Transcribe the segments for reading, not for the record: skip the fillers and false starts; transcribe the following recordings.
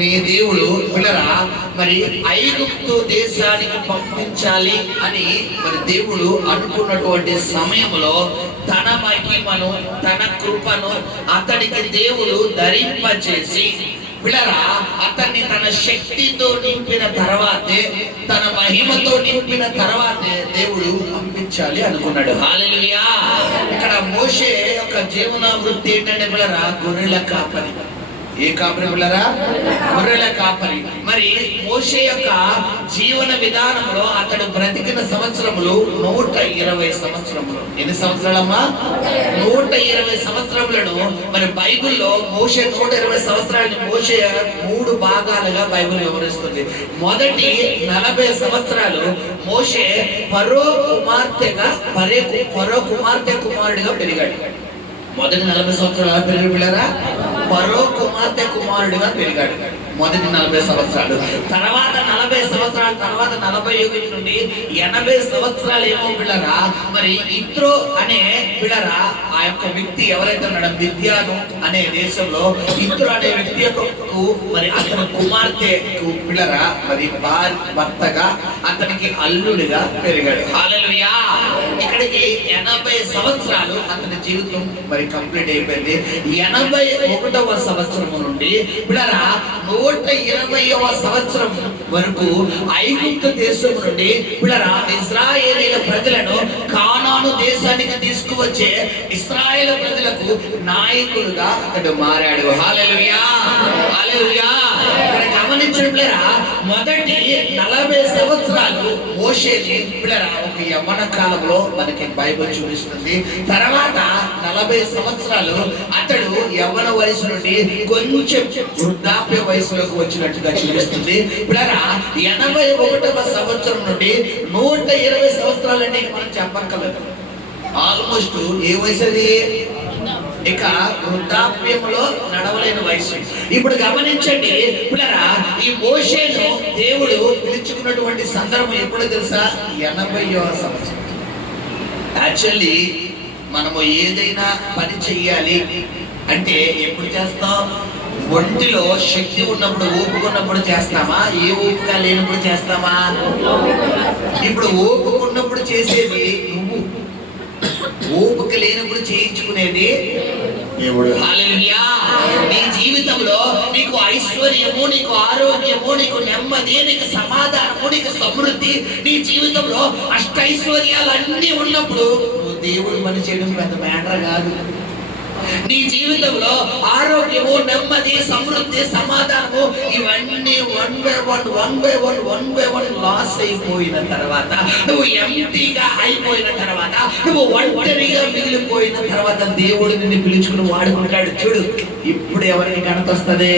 ప్రియ దేవుడు పిల్లరా, మరి ఐగుప్తు దేశానికి పంపించాలి అని మరి దేవుడు అనుకున్నటువంటి సమయంలో తన మహిమను, తన కృపను అతడికి దేవుడు ధరింపచేసి పిల్లరా, అతన్ని తన శక్తితో నింపిన తర్వాతే, తన మహిమతో నింపిన తర్వాతే దేవుడు పంపించాలి అనుకున్నాడు. హల్లెలూయా. ఇక్కడ మోషే యొక్క జీవన వృత్తి ఏంటంటే పిల్లరా, గొర్రెల కాపరి. ఏ కాపరి పిల్లరా? గొర్రెల కాపరి. మరి మోషే యొక్క జీవన విధానంలో అతడు బ్రతికిన సంవత్సరములు 120 సంవత్సరములు. ఎన్ని సంవత్సరాలమ్మా? 120 సంవత్సరములను మరి బైబిల్లో మోషే 120 సంవత్సరాలని మోషే 3 భాగాలుగా బైబిల్ వివరిస్తుంది. మొదటి 40 సంవత్సరాలు మోషే ఫరో కుమార్తె కుమారుడిగా పెరిగాడు. మొదటి 40 సంవత్సరాలు పెరిగి పిల్లరా, ఫరో కుమార్తె కుమారుడిగా పెరిగాడు మొదటి 40 సంవత్సరాలు. తర్వాత 40 సంవత్సరాల తర్వాత 41 నుండి 80 సంవత్సరాలు ఏమో పిల్లరా, మరి ఇత్రో అనే పిల్లరా ఆ యొక్క వ్యక్తి ఎవరైతే ఉన్నాడో మిద్యాను అనే దేశంలో ఇత్రో అనే వ్యక్తి యొక్క మరి అతని కుమార్తెకు పిల్లరా మరి భర్తగా అతనికి అల్లుడిగా పెరిగాడు. హల్లెలూయా. ఇక్కడికి 80 సంవత్సరాలు అతని జీవితం మరి కంప్లీట్ అయిపోయింది. 81వ సంవత్సరం నుండి పిల్లరా 120వ సంవత్సరం వరకు ఐగుప్తు దేశం నుండి పిల్లరా ఇశ్రాయేలీల ప్రజలను కానాను దేశానికి తీసుకువచ్చే ఇశ్రాయేలు ప్రజలకు నాయకుడుగా అతడు మారాడు. హల్లెలూయా. హల్లెలూయా. ఇక్కడ గమనించిన పిల్లరా, మొదటి 40 సంవత్సరాలు మోషేని పిల్లరా ఒక యవ్వన కాలంలో మనకి బైబిల్ చూపిస్తుంది. తర్వాత 40 సంవత్సరాలు అతడు యవ్వన వయసు నుండి కొంచెం వృద్ధాప్య వయసులోకి వచ్చినట్టుగా చూపిస్తుంది. పిల్లరా 81వ సంవత్సరం నుండి 120 సంవత్సరాలంటే మనం చెప్పక్కర్లేదు. ఆల్మోస్ట్ ఏ వయసు అది? ఇక వృద్ధాప్యంలో నడవలేని వయసు. ఇప్పుడు గమనించండి పిల్లరా, ఈ మోషేను దేవుడు పిలుచుకున్నటువంటి సందర్భం ఎప్పుడు తెలుసా? 80వ సంవత్సరం. యాక్చువల్లీ మనము ఏదైనా పని చెయ్యాలి అంటే ఎప్పుడు చేస్తాం? ఒంటిలో శక్తి ఉన్నప్పుడు, ఓపుకున్నప్పుడు చేస్తామా? ఏ ఓపిక లేనప్పుడు చేస్తామా? ఇప్పుడు ఓపుకున్నప్పుడు చేసేది నువ్వు, ఓపిక లేనప్పుడు చేయించుకునేది దేవుడు. హల్లెలూయా. నీ జీవితంలో నీకు ఐశ్వర్యము, నీకు ఆరోగ్యము, నీకు నెమ్మది, నీకు సమాధానము, నీకు సమృద్ధి, నీ జీవితంలో అష్టైశ్వర్యాలు అన్నీ ఉన్నప్పుడు నువ్వు దేవుడు పని చేయడం పెద్ద మ్యాటర్ కాదు. నీ జీవితంలో ఆరోగ్యము, నెమ్మది, సమృద్ధి, సమాధానము ఇవన్నీ వన్ బై వన్ లాస్ అయిపోయిన తర్వాత, నువ్వు ఎంటీగా అయిపోయిన తర్వాత, నువ్వు ఒంటరిగా మిగిలిపోయిన తర్వాత దేవుడు నిన్ను పిలుచుకుని వాడుకుంటాడు. చూడు, ఇప్పుడు ఎవరికి ఘనత వస్తుంది?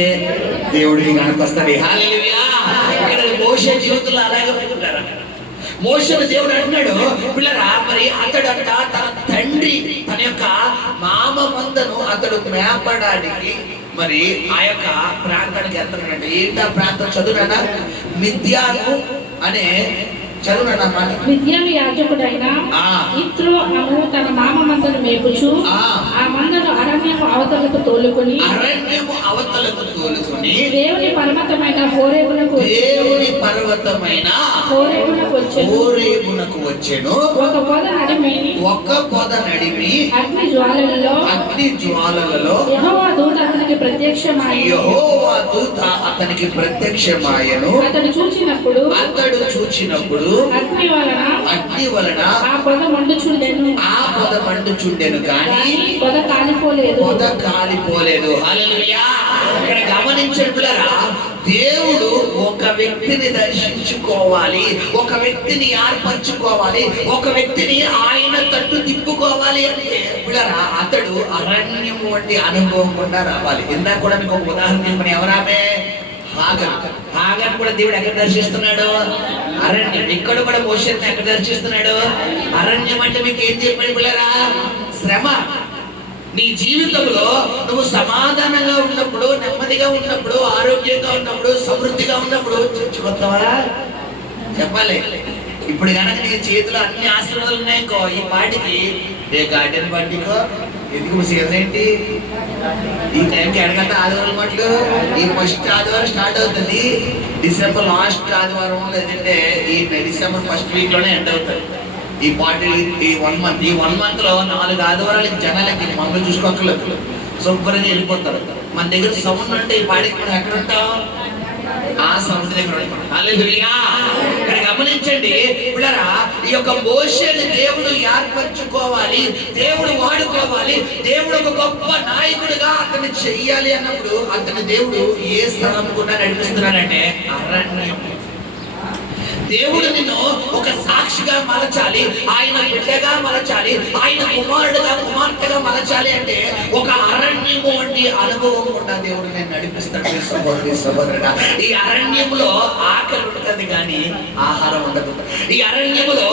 దేవుడికి ఘనత వస్తుంది. హల్లెలూయా. ఇక్కడ మోషే జీవితంలో అలాగే పెట్టుకుంటారా? మోషేను దేవుడు అంటున్నాడు పిల్లరా, మరి అతడంట తన తండ్రి తన యొక్క మామ మందను అతడు మేపడానికి మరి ఆ యొక్క ప్రాంతానికి వెళ్తున్నాడంట. ఏంటా ప్రాంతం? చదువునా? మిద్యాను అనే చదువునన్నమాట. మిద్యాను యాజకుడైన ఇత్రో అను తన మామ మందను మేపుచు ఆ మందను అరణ్యము అవతలకు తోలుకొని దేవుని పర్వతమైన హోరేబునకు వచ్చెను. ఒక పొద నడిమి అగ్ని జ్వాలలలో యెహోవా దూత అతనికి ప్రత్యక్షమాయెను. అతడు చూచినప్పుడు అగ్ని వలన ఆ పొద మండుచుండెను కానీ పొద కాలిపోలేదు. హల్లెలూయా. ఇక్కడ గమనించట్లేరా, దేవుడు ఒక వ్యక్తిని దర్శించుకోవాలి, ఒక వ్యక్తిని ఏర్పరచుకోవాలి, ఒక వ్యక్తిని ఆయన తట్టు తిప్పుకోవాలి అంటే పిల్లరా అతడు అరణ్యం వంటి అనుభవం కూడా రావాలి. ఇందాక కూడా మీకు ఒక ఉదాహరణ చెప్పని, ఎవరామే? హాగర్ కూడా దేవుడు ఎక్కడ దర్శిస్తున్నాడు? అరణ్యం. ఇక్కడ కూడా మోషేని ఎక్కడ దర్శిస్తున్నాడు? అరణ్యం. అంటే మీకు ఏం చెప్పండి పిల్లరా? శ్రమ. నీ జీవితంలో నువ్వు సమాధానంగా ఉన్నప్పుడు, నెమ్మదిగా ఉన్నప్పుడు, ఆరోగ్యంగా ఉన్నప్పుడు, సమృద్ధిగా ఉన్నప్పుడు చూస్తావా? చెప్పాలి. ఇప్పుడు కనుక నీ చేతిలో అన్ని ఆశీర్వాదాలు ఉన్నాయనుకో, ఈ పాటికి ఏ గార్డెన్ పార్టీకో ఎందుకు సీజన్ ఏంటి ఈ టైంకి ఎడగంట ఆదివారం మట్లు ఈ ఫస్ట్ ఆదివారం స్టార్ట్ అవుతుంది, డిసెంబర్ లాస్ట్ ఆదివారం లేదంటే ఈ డిసెంబర్ ఫస్ట్ వీక్ లోనే ఎండ్ అవుతుంది. ఈ 1 మంత్ లో 4 ఆదివారాలకి జనాలకి మమ్మల్ని చూసుకోక్కర్లేదు, శుభ్రంగా వెళ్ళిపోతారు. మన దగ్గర సౌండ్ అంటే ఈ పాడికి మనం ఎక్కడ ఉంటాం, ఆ సముద్రం దగ్గర ఉంటాం. హల్లెలూయా. ఇక్కడ గమనించండి పిల్లరా, ఈ యొక్క మోషేని దేవుడు ఏర్పరచుకోవాలి, దేవుడు వాడుకోవాలి, దేవుడు ఒక గొప్ప నాయకుడిగా అతన్ని చెయ్యాలి అన్నప్పుడు అతని దేవుడు ఏ స్థలం కూడా నడిపిస్తున్నాడంటే అరణ్యం. దేవుడు నిన్ను ఒక సాక్షిగా మలచాలి, ఆయన బిడ్డగా మలచాలి, ఆయన కుమారుడుగా కుమార్తెగా మలచాలి అంటే ఒక అరణ్యము వంటి అనుభవం కూడా దేవుడు నేను నడిపిస్తాడు. సహోదరుడా, ఈ అరణ్యములో ఆకలి ఉంటుంది కానీ ఆహారం ఉండదు. ఈ అరణ్యములో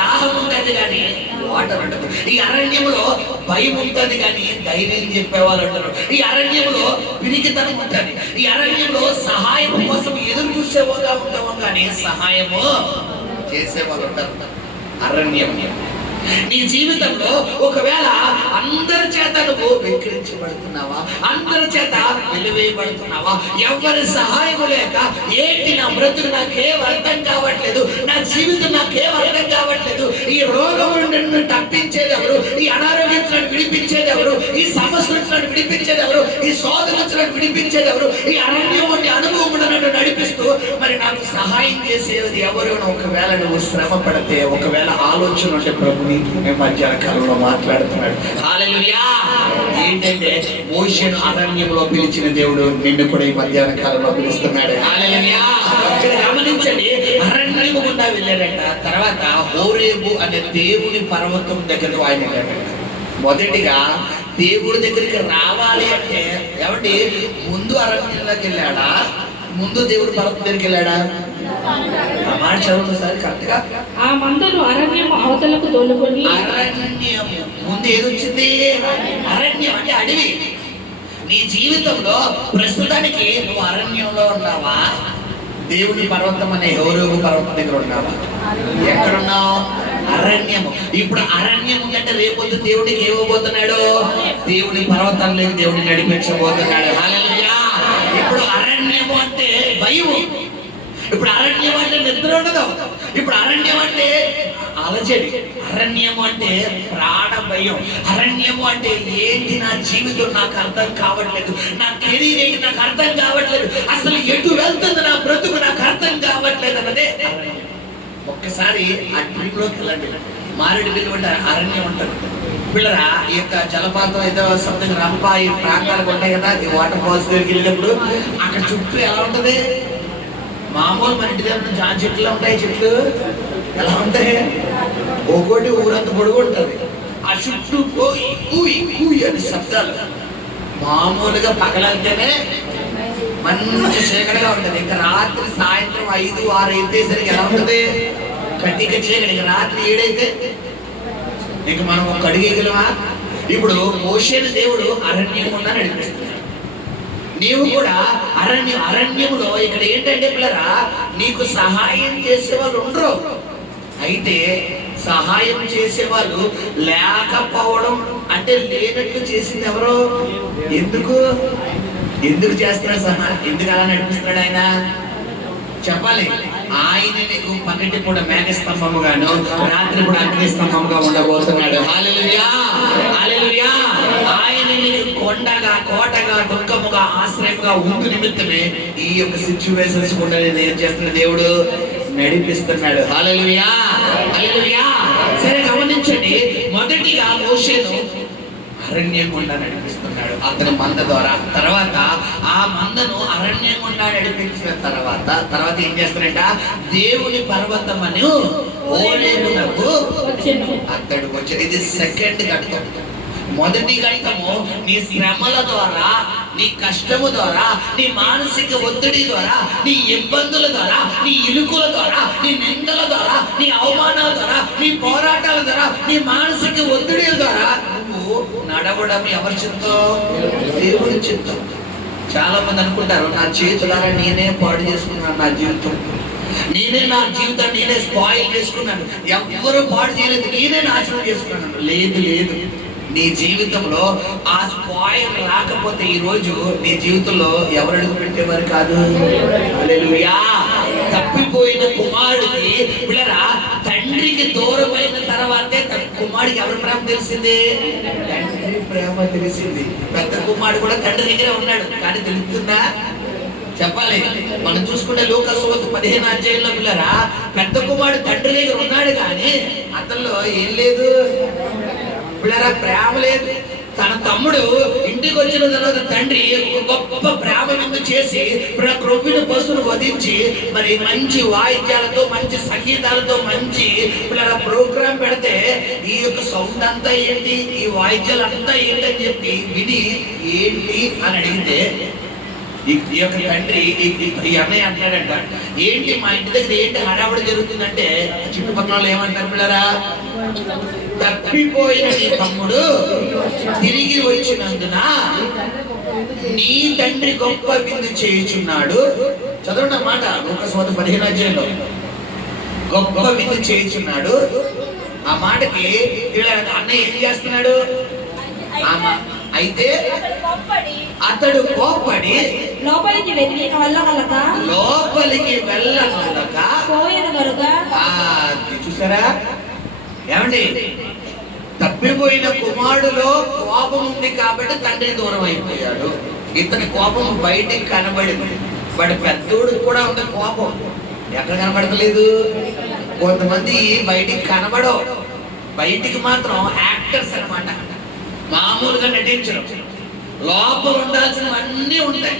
దాహం ఉంటుంది కానీ వాటర్ ఉండదు. ఈ అరణ్యములో భయం ఉంటుంది కానీ ధైర్యం చెప్పేవాళ్ళు ఉంటారు. ఈ అరణ్యంలో పిరికితనం ఉంటుంది. ఈ అరణ్యంలో సహాయం కోసం ఎదురు చూసేవాళ్ళగా ఉంటాము కానీ సహాయము చేసేవాళ్ళు ఉంటారు. అరణ్యం. నీ జీవితంలో ఒకవేళ అందరి చేత నువ్వు వెక్కిరించబడుతున్నావా, అందరి చేత వెలివేయబడుతున్నావా, ఎవరి సహాయము లేక ఏంటి నా బ్రతుకు నాకేం అర్థం కావట్లేదు, నా జీవితం నాకేం అర్థం కావట్లేదు, ఈ రోగం నుండి తప్పించేది ఎవరు, ఈ అనారోగ్యం నుండి విడిపించేది ఎవరు, ఈ సమస్య నుండి విడిపించేది ఎవరు, ఈ శోధన నుండి విడిపించేది ఎవరు, ఈ అరణ్యం వంటి అనుభవం నన్ను నడిపిస్తూ మరి నాకు సహాయం చేసేది ఎవరు. ఒకవేళ నువ్వు శ్రమ పడితే, ఒకవేళ ఆలోచన ఉంటే ప్రభు మధ్యాహ్న కాలంలో మాట్లాడుతున్నాడు. హల్లెలూయా. ఏంటంటే మోషేను అరణ్యంలో పిలిచిన దేవుడు నిన్ను కూడా ఈ మధ్యాహ్న కాలంలో పిలుస్తున్నాడు. హల్లెలూయా. గమనించండి, అరణ్యము గుండా వెళ్ళాడంట. తర్వాత హోరేబు అనే దేవుని పర్వతం దగ్గరకు ఆయన వెళ్ళాడంట. మొదటిగా దేవుడి దగ్గరికి రావాలి అంటే ఏమండి, ముందు అరణ్యంలోకి వెళ్ళాడా, ముందు దేవుడి పర్వతం దగ్గరికి వెళ్ళాడా? ఆ మాట చదువు సార్ కరెక్ట్ గా. ఆ మందను అరణ్యము అవతలకు తోలుకొని. అరణ్యము ముందు ఏదొచ్చింది? అరణ్యం అంటే అడవి. నీ జీవితంలో ప్రస్తుతానికి నువ్వు అరణ్యంలో ఉన్నావా, దేవుని పర్వతం అనే హోరేబు పర్వతం దగ్గర ఉన్నావా? ఎక్కడున్నావు? అరణ్యము. ఇప్పుడు అరణ్యం ఉందంటే రేపొద్దు దేవుడికి ఏమోబోతున్నాడు? దేవుని పర్వతంలోకి దేవుడిని నడిపించబోతున్నాడు. హల్లెలూయా. ఇప్పుడు అరణ్యము అంటే భయము, ఇప్పుడు అరణ్యం అంటే నిద్ర ఉండదు, ఇప్పుడు అరణ్యం అంటే అలజడి, అరణ్యము అంటే ప్రాణ భయం, అరణ్యము అంటే ఏంటి నా జీవితం నాకు అర్థం కావట్లేదు, నా కెరీర్ ఏంటి నాకు అర్థం కావట్లేదు, అసలు ఎటు వెళ్తుంది నా బ్రతుకు నాకు అర్థం కావట్లేదు అన్నదే అరణ్యం. ఒక్కసారి ఆ ట్రిప్లోకి వెళ్ళండి, మారేడుమిల్లి అంటే అరణ్యం అంటారు. పిల్లరా, ఈ యొక్క జలపాతం ఏదో సంథింగ్ రంప ఈ ప్రాంతాలకు ఉంటాయి కదా, ఈ వాటర్ ఫాల్స్ దగ్గరికి వెళ్ళినప్పుడు అక్కడ చుట్టూ ఎలా ఉంటది? మామూలు మన ఇంటి దగ్గర జాన్ చెట్లు ఉంటాయి, చెట్లు ఎలా ఉంటాయి? ఒక్కోటి ఊరంత పొడుగు ఉంటుంది. ఆ చుట్టూ పోయి కూయి కూయి అని శబ్దాలు. మామూలుగా పగలంటేనే మంచి చీకటిగా ఉంటుంది. ఇంకా రాత్రి సాయంత్రం 5, 6 అయితేసరికి ఎలా ఉంటుంది? కట్టిక చీకటి. ఇక రాత్రి 7 అయితే ఇక మనం ఒక అడిగేయగలమా? ఇప్పుడు మోషేను దేవుడు అరణ్యం గుండా నడిపిస్తున్నాడు. నీవు కూడా అరణ్యములో ఇక్కడ ఏంటంటే పిల్లరా, నీకు సహాయం చేసే వాళ్ళు ఉండరు. అయితే సహాయం చేసే వాళ్ళు లేకపోవడం అంటే లేనట్లు చేసింది ఎవరు? ఎందుకు చేస్తున్నాడు సహాయం? ఎందుకు అలా నడిపిస్తున్నాడు ఆయన? చెప్పాలి. ఆయన నీకు పగటి పూట మేఘస్తంభముగాను, రాత్రి పూట అగ్ని స్తంభముగా ఉండబోతున్నాడు. హల్లెలూయా. హల్లెలూయా. ఆయన నీకు కొండగా, కోటగా, దుఃఖముగా, ఆశ్రయముగా ఉండు నిమిత్తమే ఈ యొక్క సిచ్యువేషన్స్ కూడా ఏం చేస్తున్న దేవుడు నడిపిస్తున్నాడు. హల్లెలూయా. హల్లెలూయా. సరే గమనించండి, మొదటిగా మోషేను అరణ్యం గుండా నడిపిస్తున్నాడు అతని మంద ద్వారా. తర్వాత ఆ మందను అరణ్యం గుండా నడిపించిన తర్వాత ఏం చేస్తాడంట? దేవుని పర్వతమని హోరేబునకు అతడు వచ్చాడు. ఇది సెకండ్ ఘట్టం. మొదటి ఘట్టము నీ శ్రమల ద్వారా, నీ కష్టము ద్వారా, నీ మానసిక ఒత్తిడి ద్వారా, నీ ఇబ్బందుల ద్వారా, నీ ఇరుకుల ద్వారా, నీ నిందల ద్వారా, నీ అవమానాల ద్వారా, నీ పోరాటాల ద్వారా, నీ మానసిక ఒత్తిడిల ద్వారా నువ్వు నడవడం ఎవరి చిత్తం? దేవుడి చిత్తం. చాలా మంది అనుకుంటారు, నా చేతులారా నేనే పాడు చేసుకున్నాను నా జీవితం, నా జీవితం నేనే స్పాయిల్ చేసుకున్నాను, ఎవ్వరూ పాడు చేయలేదు, నేనే నాశనం చేసుకున్నాను. లేదు, నీ జీవితంలో ఆ స్పాయిల్ రాకపోతే ఈ రోజు నీ జీవితంలో ఎవరు అడుగు పెట్టేవారు కాదు. హల్లెలూయా. తప్పిపోయిన కుమారుడికి పిల్లరా తండ్రికి దూరమైన తర్వాతే కుమారుడికి ఎవరి ప్రేమ తెలిసింది? తండ్రి ప్రేమ తెలిసింది. పెద్ద కుమారుడు కూడా తండ్రి దగ్గరే ఉన్నాడు, కానీ తెలుస్తుందా? చెప్పాలి. మనం చూసుకుంటే లూకా సువార్త 15వ అధ్యాయంలో పిల్లరా పెద్ద కుమారుడు తండ్రి దగ్గర ఉన్నాడు, కానీ అతనిలో ఏం లేదు పిల్లరా, ప్రేమ లేదు. తన తమ్ముడు ఇంటికి వచ్చిన తర్వాత తండ్రి ఒక గొప్ప ప్రేమ విందు చేసి క్రొవ్విన పశువును వధించి మరి మంచి వాయిద్యాలతో మంచి సంగీతాలతో మంచి పిల్లల ప్రోగ్రాం పెడితే ఈ యొక్క సౌండ్ అంతా ఏంటి, ఈ వాయిద్యాలు అంతా ఏంటి అని చెప్పి విని ఏంటి అని అడిగితే ఈ యొక్క తండ్రి ఈ అన్నయ్య అంటాడంట, ఏంటి మా ఇంటి దగ్గర ఏంటి హడావుడి జరుగుతుందంటే చుట్టుపక్కల ఏమంటారు పిల్లరా, తప్పిపోయిన నీ తమ్ముడు తిరిగి వచ్చినందున నీ తండ్రి గొప్ప విందు చేయుచున్నాడు. చదవండి అన్నమాట లూకా సువార్త 15వ అధ్యాయంలో గొప్ప విందు చేయుచున్నాడు. ఆ మాటకి అన్నయ్య ఏం చేస్తున్నాడు? అయితే అతడు కోప్పడి లోపలికి వెళ్ళగలక చూసారా ఏమండి, తప్పిపోయిన కుమారుడులో కోపం ఉంది కాబట్టి తండ్రి దూరం అయిపోయాడు. ఇతని కోపం బయటికి కనబడింది, వాడి పెద్దోడు కూడా ఉంది కోపం. ఎక్కడ కనబడతలేదు? కొంతమంది బయటికి కనబడవు, బయటికి మాత్రం యాక్టర్స్ అన్నమాట, మామూలుగా నటించడం. లోపల ఉండాల్సినవన్నీ ఉంటాయి.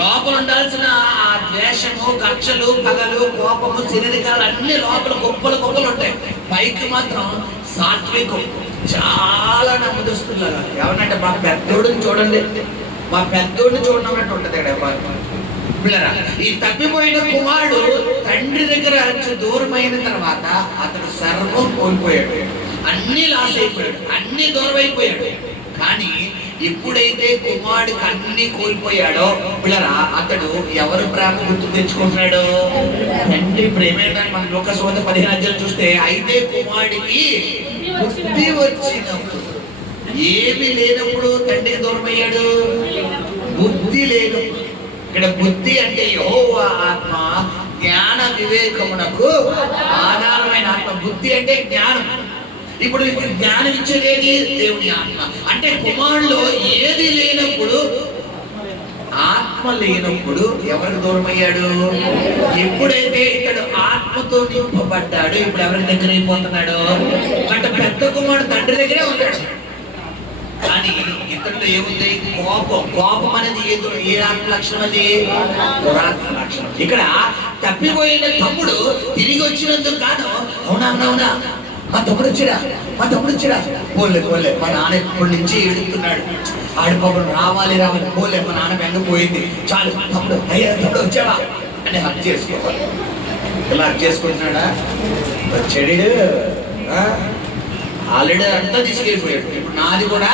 లోపల ఉండాల్సిన ఆ ద్వేషము, కక్షలు, పగలు, కోపము, శరీరకాలు అన్ని లోపల గొప్పలు గొప్పలు ఉంటాయి. పైకి మాత్రం సాత్వికం, చాలా నమ్మదస్తున్నారు. ఎవరంటే మా పెద్దోడిని చూడండి, మా పెద్దోడిని చూడనట్టు ఉంటుంది ఇక్కడ పిల్లరా. ఈ తప్పిపోయిన కుమారుడు తండ్రి దగ్గర దూరమైన తర్వాత అతడు సర్వం కోల్పోయాడు, అన్ని లాస్ అయిపోయాడు, అన్ని దూరం అయిపోయాడు. కానీ ఎప్పుడైతే కుమారుడికి అన్ని కోల్పోయాడో పిల్లరా అతడు ఎవరు ప్రేమ గుర్తు తెచ్చుకుంటున్నాడు? తండ్రి ప్రేమేంటని మనం లూకా సువార్త 15వ అధ్యాయం చూస్తే, అయితే కుమారుడికి బుద్ధి వచ్చినప్పుడు, ఏమి లేనప్పుడు తండ్రికి దూరం అయ్యాడు, బుద్ధి లేనప్పుడు. ఇక్కడ బుద్ధి అంటే యెహోవా ఆత్మ జ్ఞాన వివేకమునకు ఆధారమైన ఆత్మ. బుద్ధి అంటే జ్ఞానం. ఇప్పుడు జ్ఞానం ఇచ్చేది దేవుని ఆత్మ. అంటే కుమారులో ఏది లేనప్పుడు, ఆత్మ లేనప్పుడు ఎవరికి దూరం అయ్యాడు? ఎప్పుడైతే ఇతడు ఆత్మతో నింపబడ్డాడు, ఇప్పుడు ఎవరి దగ్గర అయిపోతున్నాడు? అంటే పెద్ద కుమారుడు తండ్రి దగ్గరే ఉన్నాడు, కానీ ఇతరులో ఏముంది? కోపం. కోపం అనేది ఏ ఆత్మ లక్షణం? అది దురాత్మ లక్షణం. ఇక్కడ తప్పిపోయిన తమ్ముడు తిరిగి వచ్చినందుకు కాదు, అవునా మా తమ్ముడు వచ్చిరా పోలే మా నాన్న ఇప్పటి నుంచి ఏడుతున్నాడు, ఆడిపోవడం రావాలి పోలే మా నాన్న బెంగపోయింది, చాలు తమ్ముడు వచ్చావా అని హక్ చేసుకోవాలి. ఇలా హక్ చేసుకుంటున్నాడా? వచ్చాడు ఆల్రెడీ అంతా తీసుకెళ్ళిపోయాడు, ఇప్పుడు నాది కూడా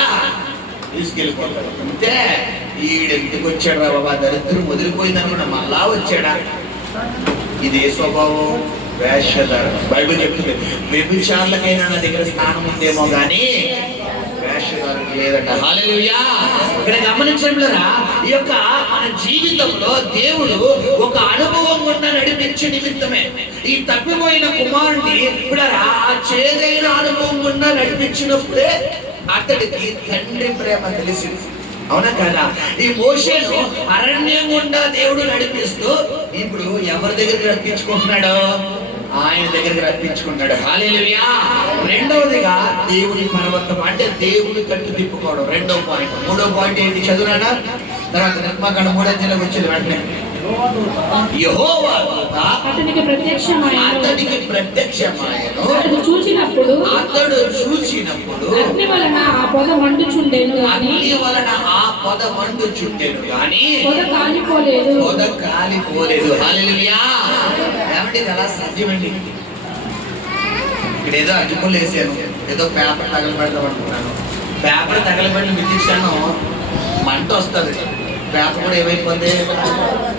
తీసుకెళ్ళిపోతాడు. అంతే, ఈడింటికి వచ్చాడు రా బాబా, దరిద్రం వదిలిపోయింది అనుకున్నా, మళ్ళా వచ్చాడా? ఇదే స్వభావం వేషధారణ. బైబిల్ చెప్తుంది, వ్యభిచారులకైనా నా దగ్గర స్థానం ఉందేమో కానీ వేషధారణ లేదంట. హల్లెలూయా. ఇక్కడ గమనించడంలోనా ఈ యొక్క మన జీవితంలో దేవుడు ఒక అనుభవం గుండా నడిపించే నిమిత్తమే ఈ తప్పిపోయిన కుమారుడిని ఇప్పుడు ఆ చేదైన అనుభవం గుండా నడిపించినప్పుడే అతడికి తండ్రి ప్రేమ తెలిసింది. అవునా కదా? ఈ మోషేను అరణ్యం గుండా దేవుడు నడిపిస్తూ ఇప్పుడు ఎవరి దగ్గరికి రప్పించుకుంటున్నాడు? ఆయన దగ్గరికి రప్పించుకుంటాడు. హల్లెలూయా. రెండవదిగా దేవుని పర్వతం, అంటే దేవుని తట్టు తిప్పుకోవడం రెండో పాయింట్. మూడో పాయింట్ ఏంటి? చదువునా తర్వాత నిర్మాకాండ 3వ అధ్యాయంలోకి వచ్చింది. వెంటనే యెహోవా అతనికి ప్రత్యక్షమాయెను. అతడు చూచినప్పుడు అగ్ని వలన ఆ పొద మండుచుండెను గాని పొద కాలిపోలేదు. హల్లెలూయా. ఏమంటే ఇది అలా సాధ్యమండి? ఇక్కడ ఏదో అగ్గిపుల్లు వేసాను, ఏదో పేపర్ తగలబెడదాం అనుకున్నాను, పేపర్ తగలబెట్టిన విద్యుత్సాను మంట వస్తుంది, పేపర్ కూడా ఏమైపోతుంది?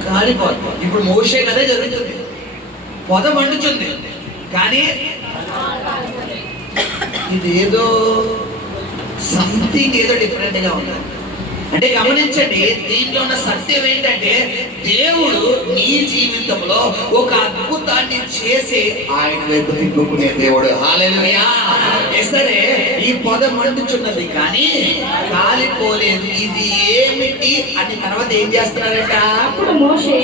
కాలిపోతుంది. ఇప్పుడు మోషే కదే జరుగుతుంది, పొద మండుతుంది కానీ ఇదేదో సంథింగ్ ఏదో డిఫరెంట్ గా ఉన్నది. అంటే గమనించండి, దీంట్లో ఉన్న సత్యం ఏంటంటే దేవుడు నీ జీవితంలో ఒక అద్భుతాన్ని చేసి ఆయన వైపు తిప్పుకునే దేవుడు. హల్లెలూయా. సరే, ఈ పొద మండుచున్నది కానీ కాలిపోలేదు, ఇది ఏమిటి అని తర్వాత ఏం చేస్తున్నారట? అప్పుడు మోషే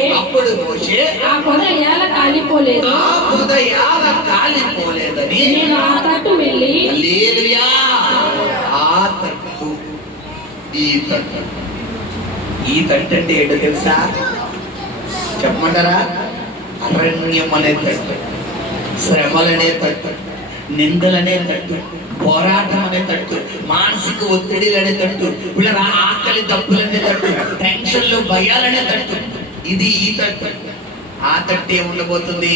ఆ పొద ఎలా కాలిపోలేదు, ఆ పొద ఎలా కాలిపోలేదని నేను ఆ తట్టు వెళ్ళి. హల్లెలూయా. ఆ తట్టు, ఈ తట్టు, ఈ తట్టు అంటే ఏంటో తెలుసా? చెప్పమంటారా? అరణ్యం అనే తట్టు, శ్రమలనే తట్టు, నిందలనే తట్టు, పోరాటం అనే తట్టు, మానసిక ఒత్తిడిలనే తట్టు, పిల్లల ఆకలి దప్పులనే తట్టు, టెన్షన్లు భయాలనే తట్టు. ఇది ఈ తట్టు. ఆ తట్టు ఉండబోతుంది,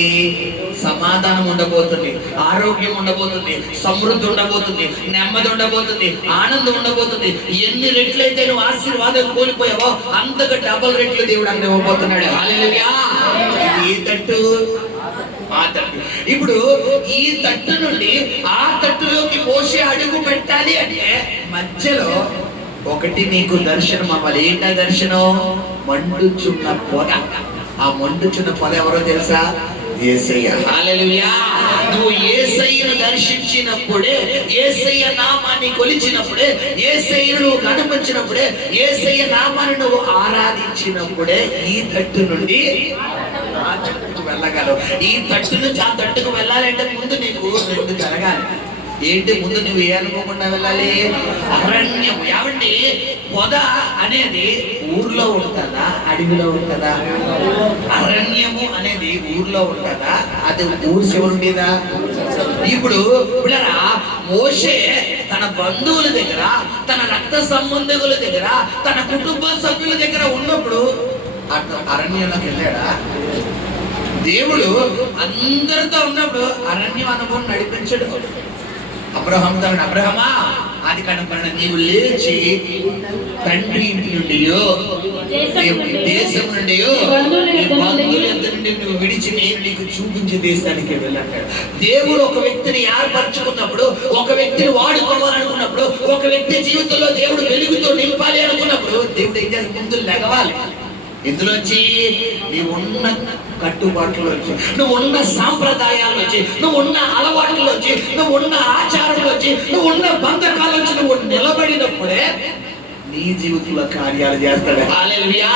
సమాధానం ఉండబోతుంది, ఆరోగ్యం ఉండబోతుంది, సమృద్ధి ఉండబోతుంది, నెమ్మది ఉండబోతుంది, ఆనందం ఉండబోతుంది. ఎన్ని రెట్లయితే నువ్వు ఆశీర్వాదం కోల్పోయావో అంతగా డబుల్ రెట్లు దేవుడు అక్కడ ఇవ్వబోతున్నాడు. హల్లెలూయా. ఈ తట్టు, ఆ తట్టు. ఇప్పుడు ఈ తట్టు నుండి ఆ తట్టులోకి మోసే అడుగు పెట్టాలి అంటే మధ్యలో ఒకటి నీకు దర్శనం అవ్వాలి. ఏంటా దర్శనం? మండుచున్న పొద. ఆ మండుచున్న పొద ఎవరో తెలుసా? యేసయ్య. హల్లెలూయా. నువ్వు యేసయ్యను దర్శించినప్పుడే, యేసయ్య నామాన్ని కొలిచినప్పుడే, యేసయ్యను నువ్వు కనిపించినప్పుడే, యేసయ్య నామాన్ని నువ్వు ఆరాధించినప్పుడే ఈ తట్టు నుండి ఆ తట్టుకు వెళ్ళగలవు. ఈ తట్టు నుంచి ఆ తట్టుకు వెళ్ళాలంటే ముందు నీకు రెండు జరగాలి. ఏంటి? ముందు నువ్వు ఏ అనుకోకుండా వెళ్ళాలి? అరణ్యం. ఏమండి, పొద అనేది ఊర్లో ఉంటుందా, అడవిలో ఉంటుందా? అరణ్యము అనేది ఊర్లో ఉంటుందా, అది ఊరు చివరుండేదా? ఇప్పుడు పిల్లరా, మోషే తన బంధువుల దగ్గర, తన రక్త సంబంధికుల దగ్గర, తన కుటుంబ సభ్యుల దగ్గర ఉన్నప్పుడు అరణ్యంలోకి వెళ్ళాడా? దేవుడు అందరితో ఉన్నప్పుడు అరణ్యం అనుభవం నడిపించడు. అబ్రహాంతో, అబ్రహమా, అది కనపడిన నీవు లేచి తండ్రి ఇంటి నుండి, దేశం నుండి, బంధువుల నుండి నువ్వు విడిచి నేను నీకు చూపించే దేశానికి వెళ్ళంటాడు. దేవుడు ఒక వ్యక్తిని ఏర్పరచుకున్నప్పుడు, ఒక వ్యక్తిని వాడుకోవాలనుకున్నప్పుడు, ఒక వ్యక్తి జీవితంలో దేవుడు వెలుగుతో నింపాలి అనుకున్నప్పుడు దేవుడు ఏం చేసి ముందు లెగవాలి. ఇందులోంచి నీవు ఉన్న కట్టుబాట్లలోంచి, నువ్వు ఉన్న సాంప్రదాయాల్లోంచి, నువ్వు ఉన్న అలవాట్లలోంచి, నువ్వు ఉన్న ఆచారంలోంచి, నువ్వు ఉన్న బంధకాల్లోంచి నువ్వు నిలబడినప్పుడే నీ జీవితంలో కార్యాలు చేస్తాడు. హల్లెలూయా.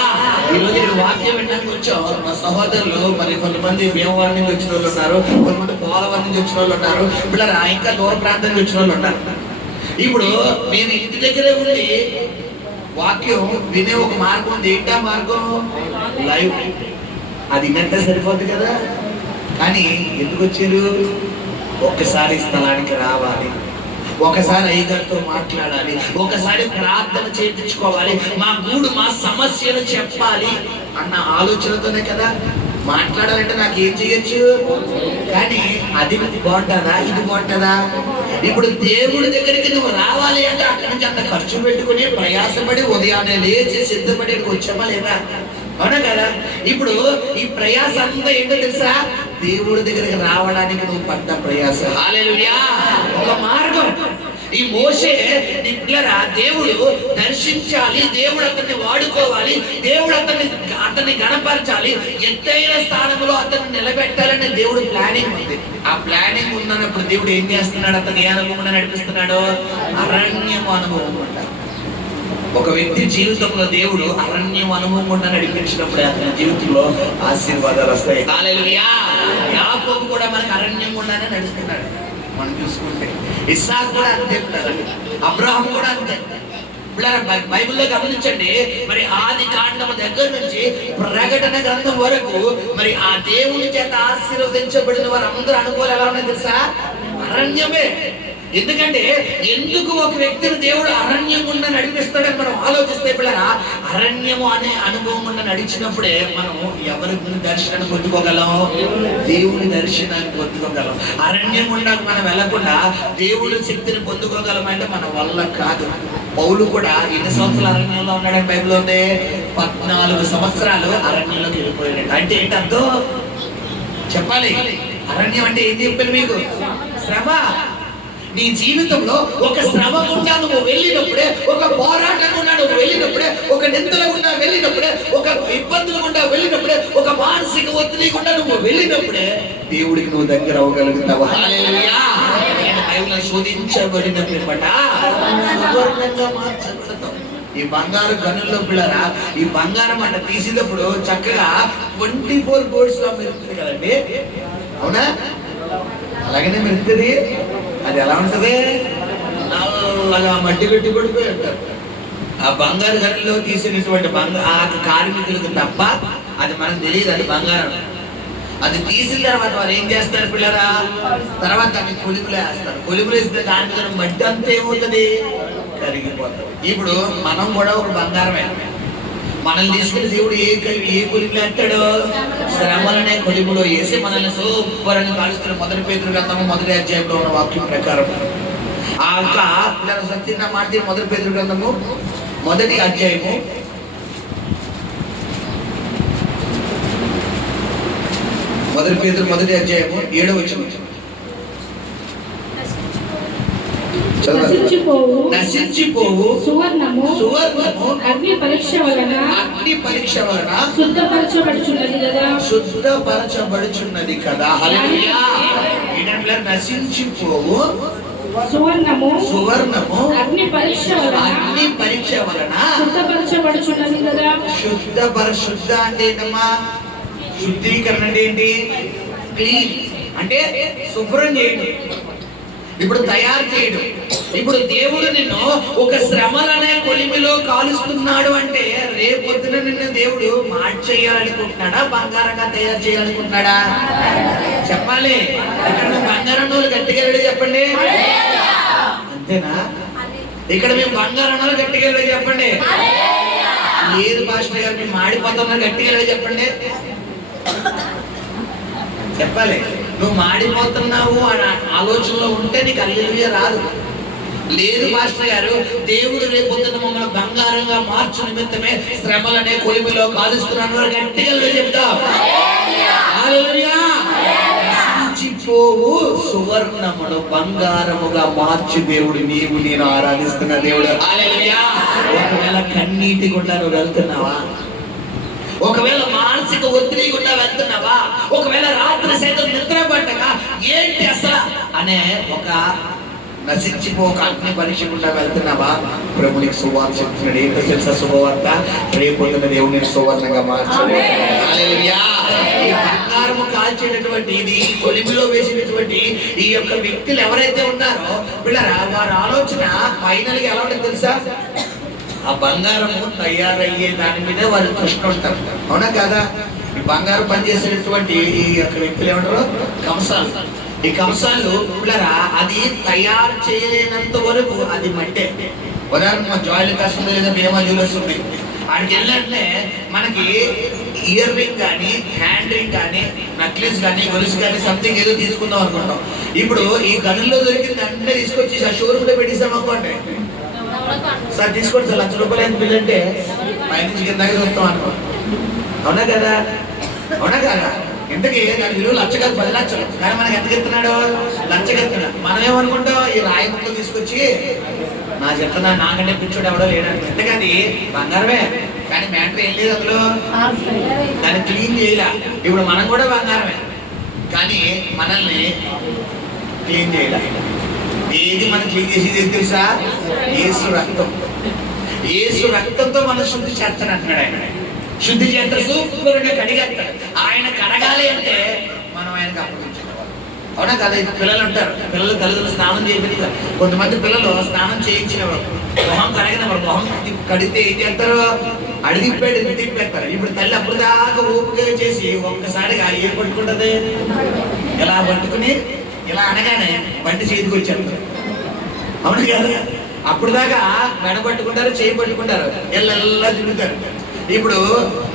ఈరోజు నేను వాక్యం వినడానికి వచ్చాం. మా సహోదరులు మరి కొంతమంది భీమవరం నుంచి వచ్చిన వాళ్ళు ఉన్నారు, కొంతమంది పోలవరం నుంచి వచ్చిన వాళ్ళు ఉన్నారు, పిల్లలు ఇంకా దూర ప్రాంతం నుంచి వచ్చిన వాళ్ళు ఉన్నారు. ఇప్పుడు మీరు ఇంటి దగ్గరే ఉండి వాక్యం వినే ఒక మార్గం ఉంది. ఏంటా మార్గం? లైవ్. అది గంట సరిపోద్ది కదా. కానీ ఎందుకు వచ్చారు? ఒక్కసారి స్థలానికి రావాలి, ఒకసారి అయ్యగారితో మాట్లాడాలి, ఒకసారి ప్రార్థన చేయించుకోవాలి, మా గూడు మా సమస్యలు చెప్పాలి అన్న ఆలోచనతోనే కదా. మాట్లాడాలంటే నాకు ఏం చేయొచ్చు, కానీ అది బాగుంటుందా, ఇది బాగుంటుందా? ఇప్పుడు దేవుడి దగ్గరికి నువ్వు రావాలి అంటే అక్కడి నుంచి అంత ఖర్చు పెట్టుకుని ప్రయాసపడి ఉదయాన్నే లేచి సిద్ధపడి వచ్చామా లేదా? అవునా కదా? ఇప్పుడు ఈ ప్రయాస అంతా ఏంటో తెలుసా? దేవుడి దగ్గరికి రావడానికి నువ్వు పడ్డ ప్రయాస. హల్లెలూయా. ఒక మార్గం. ఈ మోషే నీ పిల్లరా, దేవుడు దర్శించాలి, దేవుడు అతన్ని వాడుకోవాలి, దేవుడు అతన్ని గణపరచాలి, ఎత్తైన స్థానంలో అతన్ని నిలబెట్టాలని దేవుడు ప్లానింగ్ ఉంది. ఆ ప్లానింగ్ ఉన్నప్పుడు దేవుడు ఏం చేస్తున్నాడు? అతను ఏ అనుభవం నడిపిస్తున్నాడు? అరణ్యం అనుభవం అంటారు. ఒక వ్యక్తి జీవితంలో దేవుడు అరణ్యం అనుభవం కూడా నడిపించినప్పుడు అతని జీవితంలో ఆశీర్వాదాలు వస్తాయి. హల్లెలూయా. యాకోబు కూడా మనకు అరణ్యం గుండానే నడుస్తున్నాడు. మనం చూసుకుంటే ఇస్సాకు కూడా అంతే, అబ్రహాం కూడా అంతే. బైబిల్లో గమనించండి, మరి ఆది కాండం దగ్గర నుంచి ప్రకటన గ్రంథం వరకు మరి ఆ దేవుని చేత ఆశీర్వదించబడిన వారు అందరూ అనుకోవాలి ఎలా ఉన్నాయి తెలుసా? అరణ్యమే. ఎందుకంటే ఎందుకు ఒక వ్యక్తిని దేవుడు అరణ్యం గుండా నడిపిస్తాడని మనం ఆలోచిస్తే పిల్లరా, అరణ్యము అనే అనుభవం గుండా నడిచినప్పుడే మనం ఎవరి దర్శనాన్ని పొందుకోగలం? దేవుని దర్శనాన్ని పొందుకోగలం. అరణ్యం గుండా మనం వెళ్ళకుండా దేవుడి శక్తిని పొందుకోగలం అంటే మన వల్ల కాదు. పౌలు కూడా ఎన్ని సంవత్సరాలు అరణ్యంలో ఉన్నాడని బైబిల్లో ఉంది? 14 సంవత్సరాలు అరణ్యంలోకి వెళ్ళిపోయాడు. అంటే ఏంటి అర్థం చెప్పాలి? అరణ్యం అంటే ఏం చెప్పాను మీకు? శ్రమ. నీ జీవితంలో ఒక శ్రమ గుండా నువ్వు వెళ్ళినప్పుడే, ఒక పోరాటం గుండా నువ్వు వెళ్ళినప్పుడే, ఒక నిందల గుండా వెళ్ళినప్పుడే, ఒక ఇబ్బందుల గుండా వెళ్ళినప్పుడే, ఒక మానసిక ఒత్తిడి గుండా నువ్వు వెళ్ళినప్పుడే దేవుడికి నువ్వు దగ్గర అవ్వగలుగుతావు. హల్లెలూయా. బైబిల్లో శోధించబడిన పిమ్మట సువర్ణంగా మార్చబడతావు. ఈ బంగారు గనుల్లో పిల్లరా, ఈ బంగారం అంట తీసేటప్పుడు చక్కగా 24 గోల్డ్స్ లో మెరుస్తుంది కదండి, అవునా? అలాగనే మెరుస్తుంది. అది ఎలా ఉంటది? నల్లగా మట్టి పెట్టి పడిపోయి ఉంటారు. ఆ బంగారు గనుల్లో తీసినటువంటి ఆ కార్మికులకు తప్ప అది మనకు తెలియదు అది బంగారం. అది తీసిన తర్వాత వారు ఏం చేస్తారు పిల్లరా? తర్వాత దాన్ని కొలిములు వేస్తారు. కొలిములు వేస్తే దాని మట్టి అంతా ఏమవుతుంది? కరిగిపోతుంది. ఇప్పుడు మనం కూడా ఒక బంగారమే. మనల్ని తీసుకుని దేవుడు ఏ కొలిములు వేస్తాడు? శ్రమలనే కొలిములో వేసి మనల్ని సూపరంగా కాలుస్తున్న 1 పేతురు గ్రంథము 1వ అధ్యాయంలో ఉన్న వాక్యం ప్రకారం ఆ యొక్క సత్యన మాట 1 పేతురు గ్రంథము 1వ అధ్యాయము 1 పేతురు 1వ అధ్యాయము 7వ వచనం. నశించిపోవు సువర్ణము అగ్ని పరీక్ష వలన శుద్ధపరచబడుచున్నది కదా. హల్లెలూయా. నశించిపోవు సువర్ణము అగ్ని పరీక్ష వలన శుద్ధపరచబడుచున్నది కదా. శుద్ధ అంటే ఏంటమ్మా? శుద్ధీకరణ అంటే ఏంటి? క్లీన్ అంటే శుభ్రం చేయడం, ఇప్పుడు తయారు చేయడం. ఇప్పుడు దేవుడు నిన్ను ఒక శ్రమలనే కొలిమిలో కాలుస్తున్నాడు అంటే రేపొద్దున నిన్ను దేవుడు మార్చేయాలనుకుంటున్నాడా, బంగారంగా తయారు చేయాలనుకుంటున్నాడా? చెప్పాలి. ఇక్కడ మేము బంగారం వాళ్ళు గట్టిగా చెప్పండి. అంతేనా? ఇక్కడ మేము బంగారం వాళ్ళు గట్టిగా చెప్పండి. లేదు పాస్టర్ గారు మేము మాడిపోతున్నారు గట్టిగా చెప్పండి. చెప్పాలి. నువ్వు మాడిపోతున్నావు అనే ఆలోచనలో ఉంటే నీకు హల్లెలూయా రాదు. లేదు మాస్టర్ గారు, దేవుడు రేపొద్దున మమ్మల్ని బంగారంగా మార్చు నిమిత్తమే శ్రమలనే కొలిమిలో కాలుస్తున్నాను గట్టిగా చెప్తావు. హల్లెలూయా. నశించిపోవు సువర్ణమును బంగారముగా మార్చి దేవుడు నీవు నేను ఆరాధిస్తున్న దేవుడు. హల్లెలూయా. ఒకవేళ కన్నీటి గుండా నువ్వు వెళ్తున్నావా? ఒకవేళ మానసిక ఒత్తిడి గుండా వెళ్తున్నావా? ఒకవేళ రాత్రి సైతం నిద్ర పట్టక ఏంటి అసలు అనే ఒక నశించిపోక అగ్ని పరీక్ష గుండా వెళ్తున్నావా? ప్రభునికి సువార్త చెప్తున్నాడు. ఏంటో తెలుసా శుభవార్త? రేపొద్దున దేవుని సువర్ణంగా మార్చాడు. హల్లెలూయా. ఈ బంగారము కాల్చేటటువంటి ఇది కొలిమిలో వేసినటువంటి ఈ యొక్క వ్యక్తులు ఎవరైతే ఉన్నారో పిల్లరా, వారి ఆలోచన ఫైనల్ గా ఎలా ఉంటుంది తెలుసా? ఆ బంగారము తయారయ్యే దాని మీద వాళ్ళు దృష్టి ఉంటారు. అవునా కదా? ఈ బంగారం పనిచేసేటటువంటి ఈ యొక్క వ్యక్తులు ఏమంటారు? కంసాలు. ఈ కంసాలు పిల్లరా, అది తయారు చేయలేనంత వరకు అది మట్టే. ఉదాహరణ మా జాయిల్ కాస్ట్ ఉంది లేదా భీమా జ్యువెలర్స్ ఉంది. ఆడికి వెళ్ళినట్లే మనకి ఇయర్ రింగ్ కానీ, హ్యాండ్ రింగ్ కానీ, నక్లెస్ కానీ, గొలుసు కానీ సంథింగ్ ఏదో తీసుకుందాం అనుకుంటాం. ఇప్పుడు ఈ గనుల్లో దొరికింది అన్నీ తీసుకొచ్చి ఆ షోరూమ్ లో పెట్టిస్తాం అనుకోండి. సార్ తీసుకోండి సార్, ₹1,00,000 బిల్ అంటే పైనుంచి కిందకి చూస్తాం అనుకో. అవునా కదా? అవునా కదా? ఇంతకీ దాని విలువ 1,00,000 కాదు 10 లక్షలు. కానీ మనకి ఎంత ఎత్తున్నాడు? 1,00,000 ఎత్తున్నాడు. మనం ఏమనుకుంటాం? ఈ రాయి ముక్కలు తీసుకొచ్చి నా చెప్తున్నా నాకంటే పిచ్చోడు ఎవడో లేడంటే. ఇంతకది బంగారమే, కానీ మ్యాటర్ ఏం లేదు అందులో. దాన్ని క్లీన్ చేయలే. ఇప్పుడు మనం కూడా బంగారమే, కానీ మనల్ని క్లీన్ చేయలే. ఏది మనం క్లీన్ చేసేది తెలుసా? యేసు రక్తం. యేసు రక్తంతో మనం శుద్ధి చేస్తాను అంటున్నాడు ఆయన. శుద్ధి చేస్తారు, సూపర్గా కడిగేస్తాడు. ఆయన కడగాలి అంటే మనం ఆయనకు అప్పగించుకోవాలి. అవునా కదా? పిల్లలు ఉంటారు, పిల్లలు తల్లిదండ్రులు స్నానం చేయలేదు. కొంతమంది పిల్లలు స్నానం చేయించినవారు, మొహం కడిగినవారు, మొహం కడిగితే ఏం చేస్తారు? అడిగిపోయి తిప్పెడతారు. ఇప్పుడు తల్లి అప్పుడు దాకా ఓపిక చేసి ఒక్కసారిగా ఏం పట్టుకుంటుంది? ఇలా పట్టుకుని ఇలా అనగానే బండి చేతికి వచ్చారు. అవును కదా? అప్పుడు దాకా మెడ పట్టుకుంటారు, చేయి పట్టుకుంటారు, ఎల్లెల్లా తిరుగుతారు. ఇప్పుడు